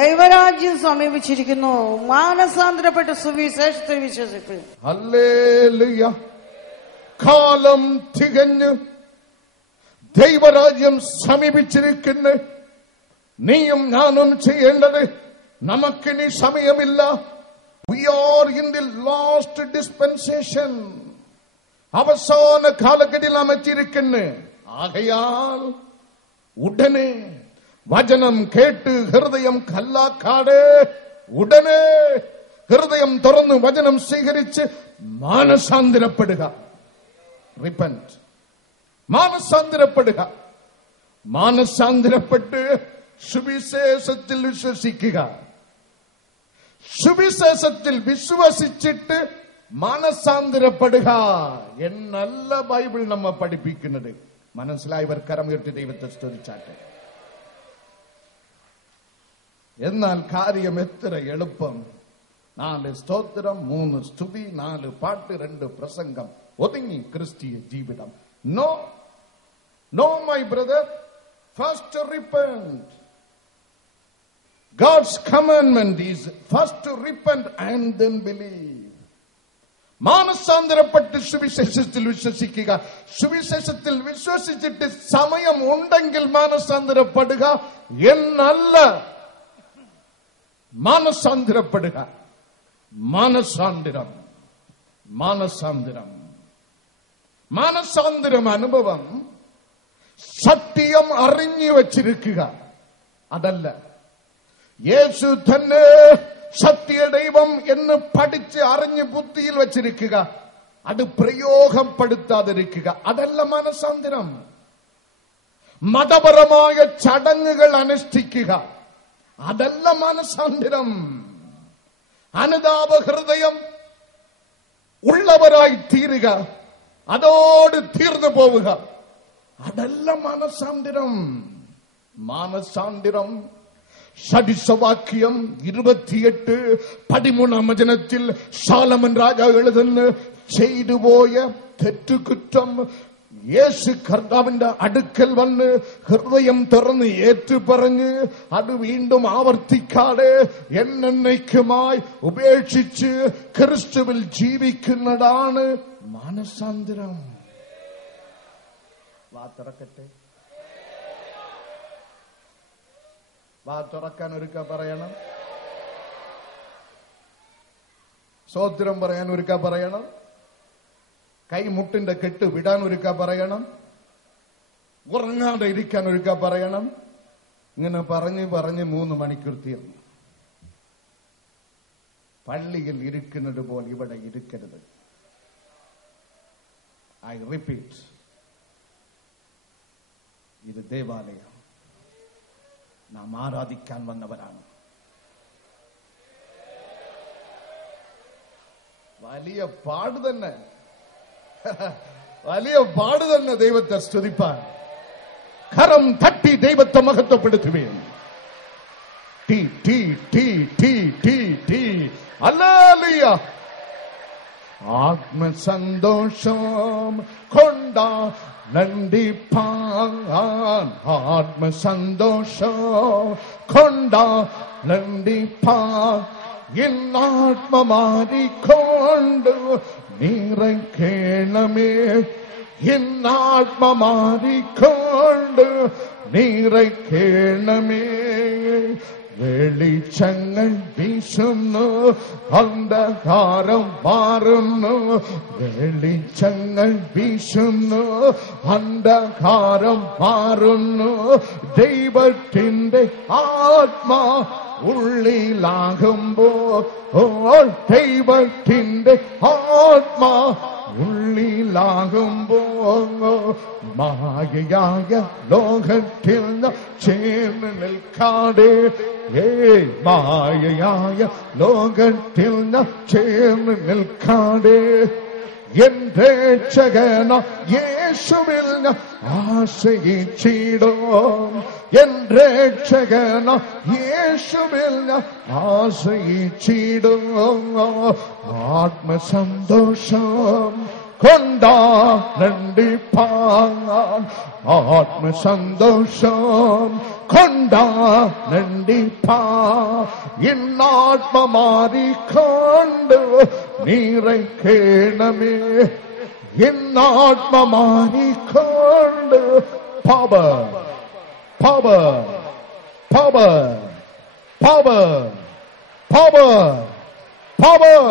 ദൈവരാജ്യം സമീപിച്ചിരിക്കുന്നു, മാനസാന്തരപ്പെട്ട് സുവിശേഷത്തിൽ വിശ്വസിപ്പ്. ഹല്ലേലൂയ. കാലം തികഞ്ഞ് ദൈവരാജ്യം സമീപിച്ചിരിക്കുന്നു. നീയും ഞാനും ചെയ്യേണ്ടത്, നമുക്കിനി സമയമില്ല. We are in the last dispensation. അവസാന കാലഘട്ടത്തിൽ നാം എത്തിയിരിക്കുന്നു. ആകയാൽ ഉടനെ വചനം കേട്ട് ഹൃദയം കല്ലാക്കാതെ ഉടനെ ഹൃദയം തുറന്ന് വചനം സ്വീകരിച്ച് മാനസാന്തരപ്പെടുക. റിപ്പന്റ്. മാനസാന്തരപ്പെട്ട് സുവിശേഷത്തിൽ വിശ്വസിക്കുക. സുവിശേഷത്തിൽ വിശ്വസിച്ചിട്ട് മാനസാന്തരപ്പെടുക എന്നല്ല ബൈബിൾ നമ്മെ പഠിപ്പിക്കുന്നത്. മനസ്സിലായവർ കരമുയർത്തി ദൈവത്തെ സ്തുതിച്ചാട്ടെ. എന്നാൽ കാര്യം എത്ര എളുപ്പം. 4 സ്തോത്രം, 3 സ്തുതി, 4 പാട്ട്, 2 പ്രസംഗം, ഒതുങ്ങി ക്രിസ്തീയ ജീവിതം. No, my brother. First repent. God's commandment is first to repent and then believe. മാനസാന്തരപ്പെട്ട് സുവിശേഷത്തിൽ വിശ്വസിക്കുക. സുവിശേഷത്തിൽ വിശ്വസിച്ചിട്ട് സമയം ഉണ്ടെങ്കിൽ മാനസാന്തരപ്പെടുക എന്നല്ല. മാനസാന്തരപ്പെടുക. മാനസാന്തരം അനുഭവം സത്യം അറിഞ്ഞു വച്ചിരിക്കുക അതല്ല. യേശു തന്നെ സത്യ ദൈവം എന്ന് പഠിച്ച് അറിഞ്ഞ് ബുദ്ധിയിൽ വച്ചിരിക്കുക അത് പ്രയോഗപ്പെടുത്താതിരിക്കുക. അതല്ല മനസാന്തരം. മതപരമായ ചടങ്ങുകൾ അനുഷ്ഠിക്കുക, അതല്ല മനസാന്തരം. അനുതാപ ഹൃദയം ഉള്ളവരായി തീരുക, അതോട് തീർന്നു പോവുക, അതല്ല മനസാന്തരം. മാനസാന്തരം സദൃശവാക്യം 28:13 വചനത്തിൽ ശലോമോൻ രാജാവ് എഴുതുന്നു, ചെയ്തുപോയ തെറ്റുകുറ്റം യേശു കർത്താവിന്റെ അടുക്കൽ വന്ന് ഹൃദയം തുറന്ന് ഏറ്റുപറഞ്ഞ് അത് വീണ്ടും ആവർത്തിക്കാതെ എന്നേക്കുമായി ഉപേക്ഷിച്ച് ക്രിസ്തുവിൽ ജീവിക്കുന്നതാണ് മാനസാന്തരം. വാ തുറക്കട്ടെ, വാ തുറക്കാൻ ഒരുക്ക പറയണം, സ്തോത്രം പറയാൻ ഒരുക്ക പറയണം, കൈമുട്ടിന്റെ കെട്ട് വിടാൻ ഒരുക്ക പറയണം, ഉറങ്ങാതെ ഇരിക്കാൻ ഒരുക്ക പറയണം. ഇങ്ങനെ പറഞ്ഞ് 3 മണിക്കൂർ തീർന്നു. പള്ളിയിൽ ഇരിക്കുന്നത് പോലെ ഇവിടെ ഇരിക്കരുത്. ഐ റിപ്പീറ്റ്, ഇത് ദേവാലയം, നാം ആരാധിക്കാൻ വന്നവരാണ്. വലിയ പാട് തന്നെ, വലിയ പാട് തന്നെ ദൈവത്തെ സ്തുതിപ്പാൻ. കരം തട്ടി ദൈവത്തെ മഹത്വപ്പെടുത്തുകയും ടീ ടീ ടീ ടീ ടീ ടീ ഹല്ലേലൂയ. ആത്മസന്തോഷം കൊണ്ടാ നന്ദിപ്പാൻ, ആത്മസന്തോഷം കൊണ്ടാ നന്ദിപ്പാൻ, എന്നാത്മമാരിക്കൊണ്ട് നിറയ്ക്കണമേ, എന്നാത്മമാരിക്കൊണ്ട് നിറയ്ക്കണമേ. വെളിച്ചങ്ങൾ വീശുന്നു, അന്ധകാരം മാറുന്നു, വെളിച്ചങ്ങൾ വീശുന്നു, അന്ധകാരം മാറുന്നു. ദൈവത്തിന്റെ ആത്മാ ഉള്ളിലാകുമ്പോൾ, ദൈവത്തിന്റെ ആത്മാ ഉള്ളിലാകുമ്പോൾ മായയായ ലോകത്തിൽ ചേർന്ന് നിൽക്കാതെ, മായയായ ലോകത്തിൽ ചേർന്ന് നിൽക്കാതെ എന്റെ രക്ഷകന യേശുവിൽ ആശ്രയിച്ചിടും, എന്റെ രക്ഷകന യേശുവിൽ ആശ്രയിച്ചിടും. ആത്മസന്തോഷം കൊണ്ടാ നന്ദിപ്പാൻ, ആത്മസന്തോഷം കൊണ്ടാ നന്ദിപ്പാൻ, ഇന്നാത്മമാരിക്കൊണ്ട് നിറയ്ക്കണമേ, ഇന്നാത്മമാരിക്കൊണ്ട്. Power power power power power power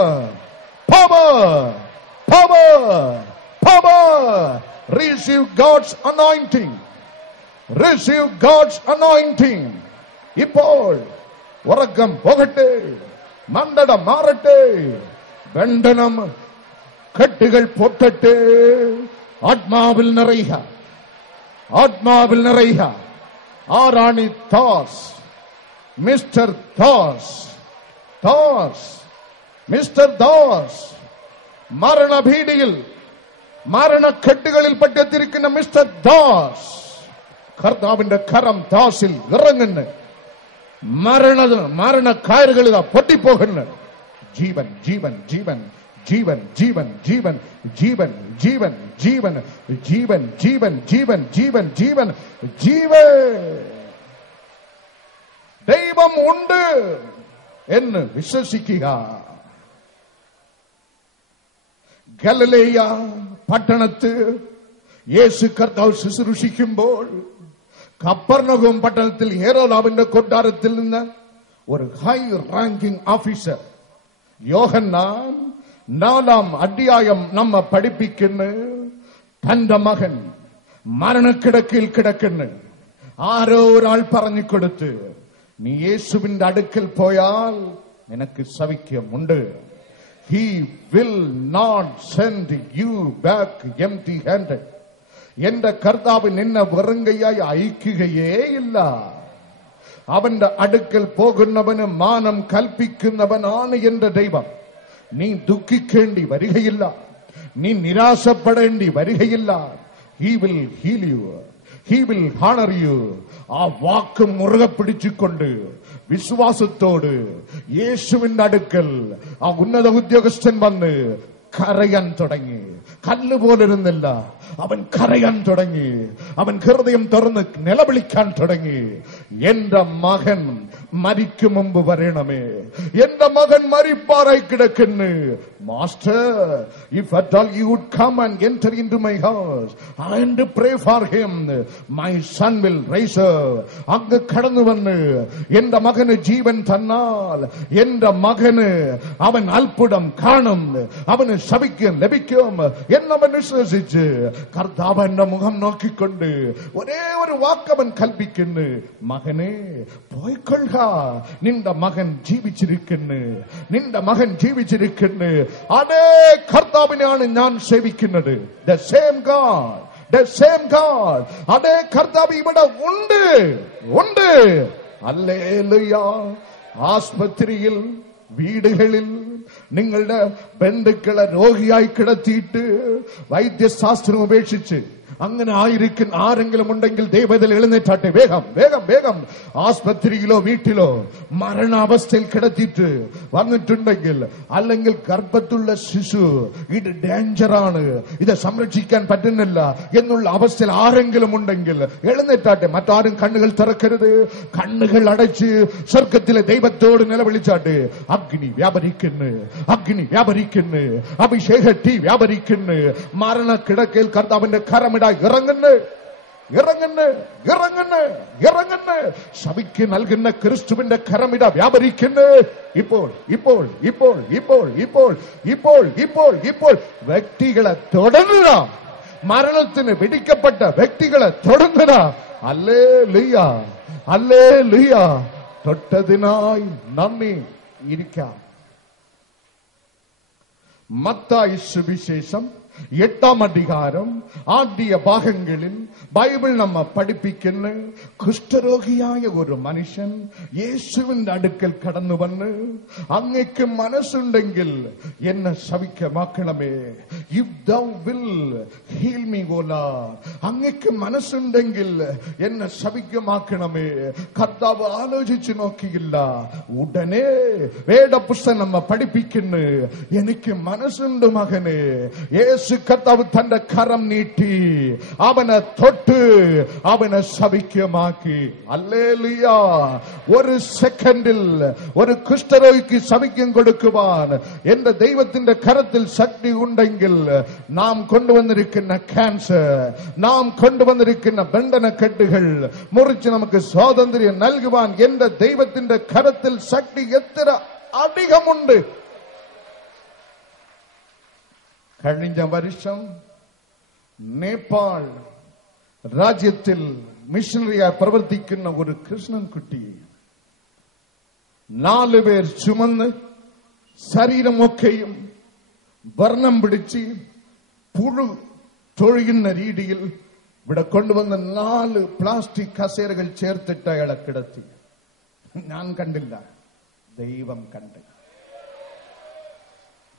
power power power. Receive God's anointing. Receive God's anointing. ഇപ്പോൾ ഉറക്കം പോകട്ടെ, മന്ദടം മാറട്ടെ, ബന്ധനം കെട്ടുകൾ പൊട്ടട്ടെ. ആത്മാവിൽ നിറയുക, ആത്മാവിൽ നിറയുക. ആരാണി തോസ്, മിസ്റ്റർ തോസ്, തോസ്, മിസ്റ്റർ ദോസ്. മരണഭീതിയിൽ മരണക്കെട്ടുകളിൽ പെട്ടെത്തിരിക്കുന്ന മിസ്റ്റർ ദാസ്, കർത്താവിന്റെ കരം ദാസിൽ ഇറങ്ങുന്നു. മരണക്കയറുകളിൽ പൊട്ടിപ്പോകുന്നു. ജീവൻ ജീവൻ ജീവൻ ജീവൻ ജീവൻ ജീവൻ ജീവൻ ജീവൻ ജീവൻ ജീവൻ ജീവൻ ജീവൻ ജീവൻ ജീവൻ ജീവൻ. ദൈവം ഉണ്ട് എന്ന് വിശ്വസിക്കുക. ഗലിലേയ പട്ടണത്ത് യേശു കർത്താവ് ശുശ്രൂഷിക്കുമ്പോൾ കപ്പർനഹൂം പട്ടണത്തിൽ ഹെരോദാവിന്റെ കൊട്ടാരത്തിൽ നിന്ന് ഒരു ഹൈ റാങ്കിംഗ് ഓഫീസർ യോഹന്നാൻ 4-ാം അധ്യായം നമ്മെ പഠിപ്പിക്കുന്നു. തന്റെ മകൻ മരണക്കിടക്കയിൽ കിടക്കുന്നു. ആരോ ഒരാൾ പറഞ്ഞു കൊടുത്ത്, നീ യേശുവിന്റെ അടുക്കൽ പോയാൽ നിനക്ക് സൗഖ്യമുണ്ട്. He will not send you back empty handed. എന്റെ കർത്താവ് നിന്നെ വെറുങ്കയായി അയക്കുകയേ ഇല്ല. അവന്റെ അടുക്കൽ പോകുന്നവന് മാനം കൽപ്പിക്കുന്നവനാണ് എന്റെ ദൈവം. നീ ദുഃഖിക്കേണ്ടി വരികയില്ല, നീ നിരാശപ്പെടേണ്ടി വരികയില്ല. He will heal you. He will honor you. ആ വാക്ക് മുറുകെ പിടിച്ചുകൊണ്ട് വിശ്വാസത്തോട് യേശുവിന്റെ അടുക്കൽ ആ ഉന്നത ഉദ്യോഗസ്ഥൻ വന്ന് കരയാൻ തുടങ്ങി. കല്ലുപോലിരുന്നില്ല, അവൻ കരയാൻ തുടങ്ങി. അവൻ ഹൃദയം തുറന്ന് നിലവിളിക്കാൻ തുടങ്ങി. എന്റെ മകൻ മരിക്കും മുമ്പ് വരണമേ, എന്റെ മകൻ മരിപ്പാറായി കിടക്കുന്നു. Master, if at all you would come and enter into my house and pray for him, my son will rise up. അങ്ങ് കടന്നു വന്ന് എന്റെ മകന് ജീവൻ തന്നാൽ എന്റെ മകന് അവൻ അത്ഭുതം കാണും, അവന് ശപിക്കും ലഭിക്കും എന്നവൻ വിശ്വസിച്ച് കർത്താവിന്റെ മുഖം നോക്കിക്കൊണ്ട് ഒരേ ഒരു വാക്കവൻ കൽപ്പിക്കുന്നു. മകനെ പോയിക്കൊള്ളുക, നിന്റെ മകൻ ജീവിച്ചിരിക്കുന്നു, നിന്റെ മകൻ ജീവിച്ചിരിക്കുന്നു. അതേ കർത്താവിനെയാണ് ഞാൻ സേവിക്കുന്നത്. The same God, the same God. അതേ കർത്താവ് ഇവിടെ ഉണ്ട്. ഹല്ലേലൂയ. ആസ്പത്രിയിൽ, വീടുകളിൽ നിങ്ങളുടെ ബന്ധുക്കളെ രോഗിയായി കിടത്തിയിട്ട് വൈദ്യശാസ്ത്രം ഉപേക്ഷിച്ച് അങ്ങനെ ആയിരിക്കുന്ന ആരെങ്കിലും ഉണ്ടെങ്കിൽ ദൈവത്തിൽ എഴുന്നേറ്റാട്ടെ. വേഗം വേഗം വേഗം. ആസ്പത്രിയിലോ വീട്ടിലോ മരണാവസ്ഥയിൽ കിടത്തിയിട്ട് വന്നിട്ടുണ്ടെങ്കിൽ, അല്ലെങ്കിൽ ഗർഭത്തുള്ള ശിശു ഇത് ഡേഞ്ചറാണ്, ഇത് സംരക്ഷിക്കാൻ പറ്റുന്നില്ല എന്നുള്ള അവസ്ഥയിൽ ആരെങ്കിലും ഉണ്ടെങ്കിൽ എഴുന്നേറ്റാട്ടെ. മറ്റാരും കണ്ണുകൾ തുറക്കരുത്. കണ്ണുകൾ അടച്ച് സ്വർഗത്തിലെ ദൈവത്തോട് നിലവിളിച്ചാട്ടെ. അഗ്നി വ്യാപരിക്കുന്നു, അഗ്നി വ്യാപരിക്കുന്നു, അഭിഷേക തീ വ്യാപരിക്കുന്നു. മരണക്കിടക്കയിൽ കർത്താവിന്റെ കരമിട ഇറങ്ങുന്നു, ഇറങ്ങുന്നു, ഇറങ്ങുന്നു, ഇറങ്ങുന്നു. സഭയ്ക്ക് നൽകുന്ന ക്രിസ്തുവിന്റെ കരമിട വ്യാപരിക്കുന്നു. ഇപ്പോൾ ഇപ്പോൾ ഇപ്പോൾ ഇപ്പോൾ ഇപ്പോൾ ഇപ്പോൾ ഇപ്പോൾ ഇപ്പോൾ വ്യക്തികളെ തൊടുക, മരണത്തിന് പിടിക്കപ്പെട്ട വ്യക്തികളെ തൊടുക. Hallelujah, hallelujah. തൊട്ടതിനായി നന്ദി. ഇരിക്കാം. മത്തായി സുവിശേഷം 8-ാം അധികാരം ആദ്യ ഭാഗങ്ങളിൽ ബൈബിൾ നമ്മെ പഠിപ്പിക്കുന്നു. കുഷ്ഠരോഗിയായ ഒരു മനുഷ്യൻ യേശുവിന്റെ അടുക്കൽ കടന്നു വന്ന്, അങ്ങയ്ക്ക് മനസ്സുണ്ടെങ്കിൽ എന്നെ ശവിക്കമാക്കണമേ. If thou will heal me, O Lord. അങ്ങയ്ക്ക് മനസ്സുണ്ടെങ്കിൽ എന്നെ ശവിക്കമാക്കണമേ. കർത്താവ് ആലോചിച്ചു നോക്കിയില്ല, ഉടനെ വേദപുസ്തകം നമ്മെ പഠിപ്പിക്കുന്നു. എനിക്ക് മനസ്സുണ്ട് മകനെ. യേശു കർത്താവ് തന്റെ കരം നീട്ടി അവനെ തൊട്ട് അവനെ ശവിക്കമാക്കി. ഹല്ലേലൂയ. ഒരു സെക്കൻഡിൽ ഒരു കുഷ്ഠരോഗിക്ക് ശവിക്കം കൊടുക്കുവാൻ എന്റെ ദൈവത്തിന്റെ കരത്തിൽ ശക്തി ഉണ്ടെങ്കിൽ, നാം കൊണ്ടുവന്നിരിക്കുന്ന ക്യാൻസർ, നാം കൊണ്ടുവന്നിരിക്കുന്ന ബന്ധനക്കെട്ടുകൾ മുറിച്ച് നമുക്ക് സ്വാതന്ത്ര്യം നൽകുവാൻ എന്റെ ദൈവത്തിന്റെ കരത്തിൽ ശക്തി എത്ര അധികമുണ്ട്. കഴിഞ്ഞ വർഷം നേപ്പാൾ രാജ്യത്തിൽ മിഷണറിയായി പ്രവർത്തിക്കുന്ന ഒരു കൃഷ്ണൻകുട്ടി 4 പേർ ചുമന്ന് ശരീരമൊക്കെയും വർണ്ണം പിടിച്ച് പുഴു തൊഴിയുന്ന രീതിയിൽ ഇവിടെ കൊണ്ടുവന്ന 4 പ്ലാസ്റ്റിക് കസേരകൾ ചേർത്തിട്ട് അയാളെ കിടത്തി. ഞാൻ കണ്ടില്ല, ദൈവം കണ്ട്.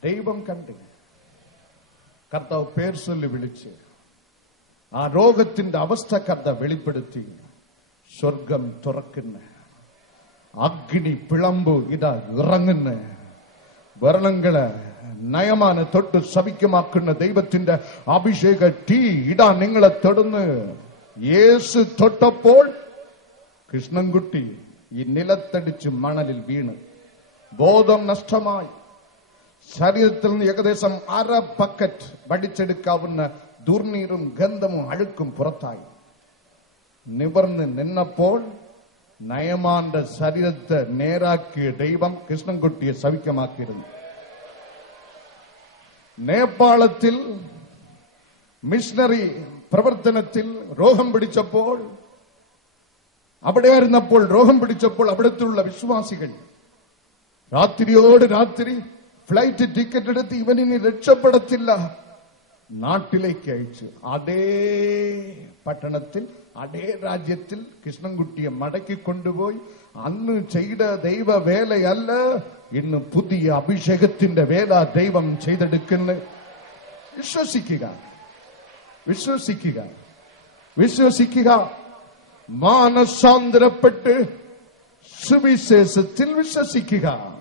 ദൈവം കണ്ട്. കർത്താവ് പേർ ചൊല്ലി വിളിച്ച് ആ രോഗത്തിന്റെ അവസ്ഥ കർത്താവ് വെളിപ്പെടുത്തി. സ്വർഗം തുറക്കുന്ന അഗ്നി പിളമ്പു ഇതാ ഇറങ്ങുന്ന വർണ്ണങ്ങളെ നയമാന തൊട്ട് ശവിക്കമാക്കുന്ന ദൈവത്തിന്റെ അഭിഷേക തീ ഇടാ നിങ്ങളെ തൊടുന്ന്. യേശു തൊട്ടപ്പോൾ കൃഷ്ണൻകുട്ടി ഈ നിലത്തടിച്ച് മണലിൽ വീണ് ബോധം നഷ്ടമായി. ശരീരത്തിൽ നിന്ന് ഏകദേശം 1/2 ബക്കറ്റ് വടിച്ചെടുക്കാവുന്ന ദുർനീരും ഗന്ധവും അഴുക്കും പുറത്തായി. നിവർന്ന് നിന്നപ്പോൾ നയമാന്റെ ശരീരത്തെ നേരാക്കിയ ദൈവം കൃഷ്ണൻകുട്ടിയെ ശവിക്കമാക്കിയിരുന്നു. നേപ്പാളത്തിൽ മിഷണറി പ്രവർത്തനത്തിൽ രോഗം പിടിച്ചപ്പോൾ, അവിടെയായിരുന്നപ്പോൾ രോഗം പിടിച്ചപ്പോൾ അവിടുത്തുള്ള വിശ്വാസികൾ രാത്രിയോട് രാത്രി ഫ്ലൈറ്റ് ടിക്കറ്റ് എടുത്ത് ഇവനിനി രക്ഷപ്പെടത്തില്ല. നാട്ടിലേക്ക് അയച്ചു. അതേ പട്ടണത്തിൽ അതേ രാജ്യത്തിൽ കൃഷ്ണൻകുട്ടിയെ മടക്കി കൊണ്ടുപോയി. അന്ന് ചെയ്ത ദൈവ വേലയല്ല, ഇന്ന് പുതിയ അഭിഷേകത്തിന്റെ വേല ദൈവം ചെയ്തെടുക്കുന്നു. വിശ്വസിക്കുക, വിശ്വസിക്കുക, വിശ്വസിക്കുക. മാനസാന്തരപ്പെട്ട് സുവിശേഷത്തിൽ വിശ്വസിക്കുക.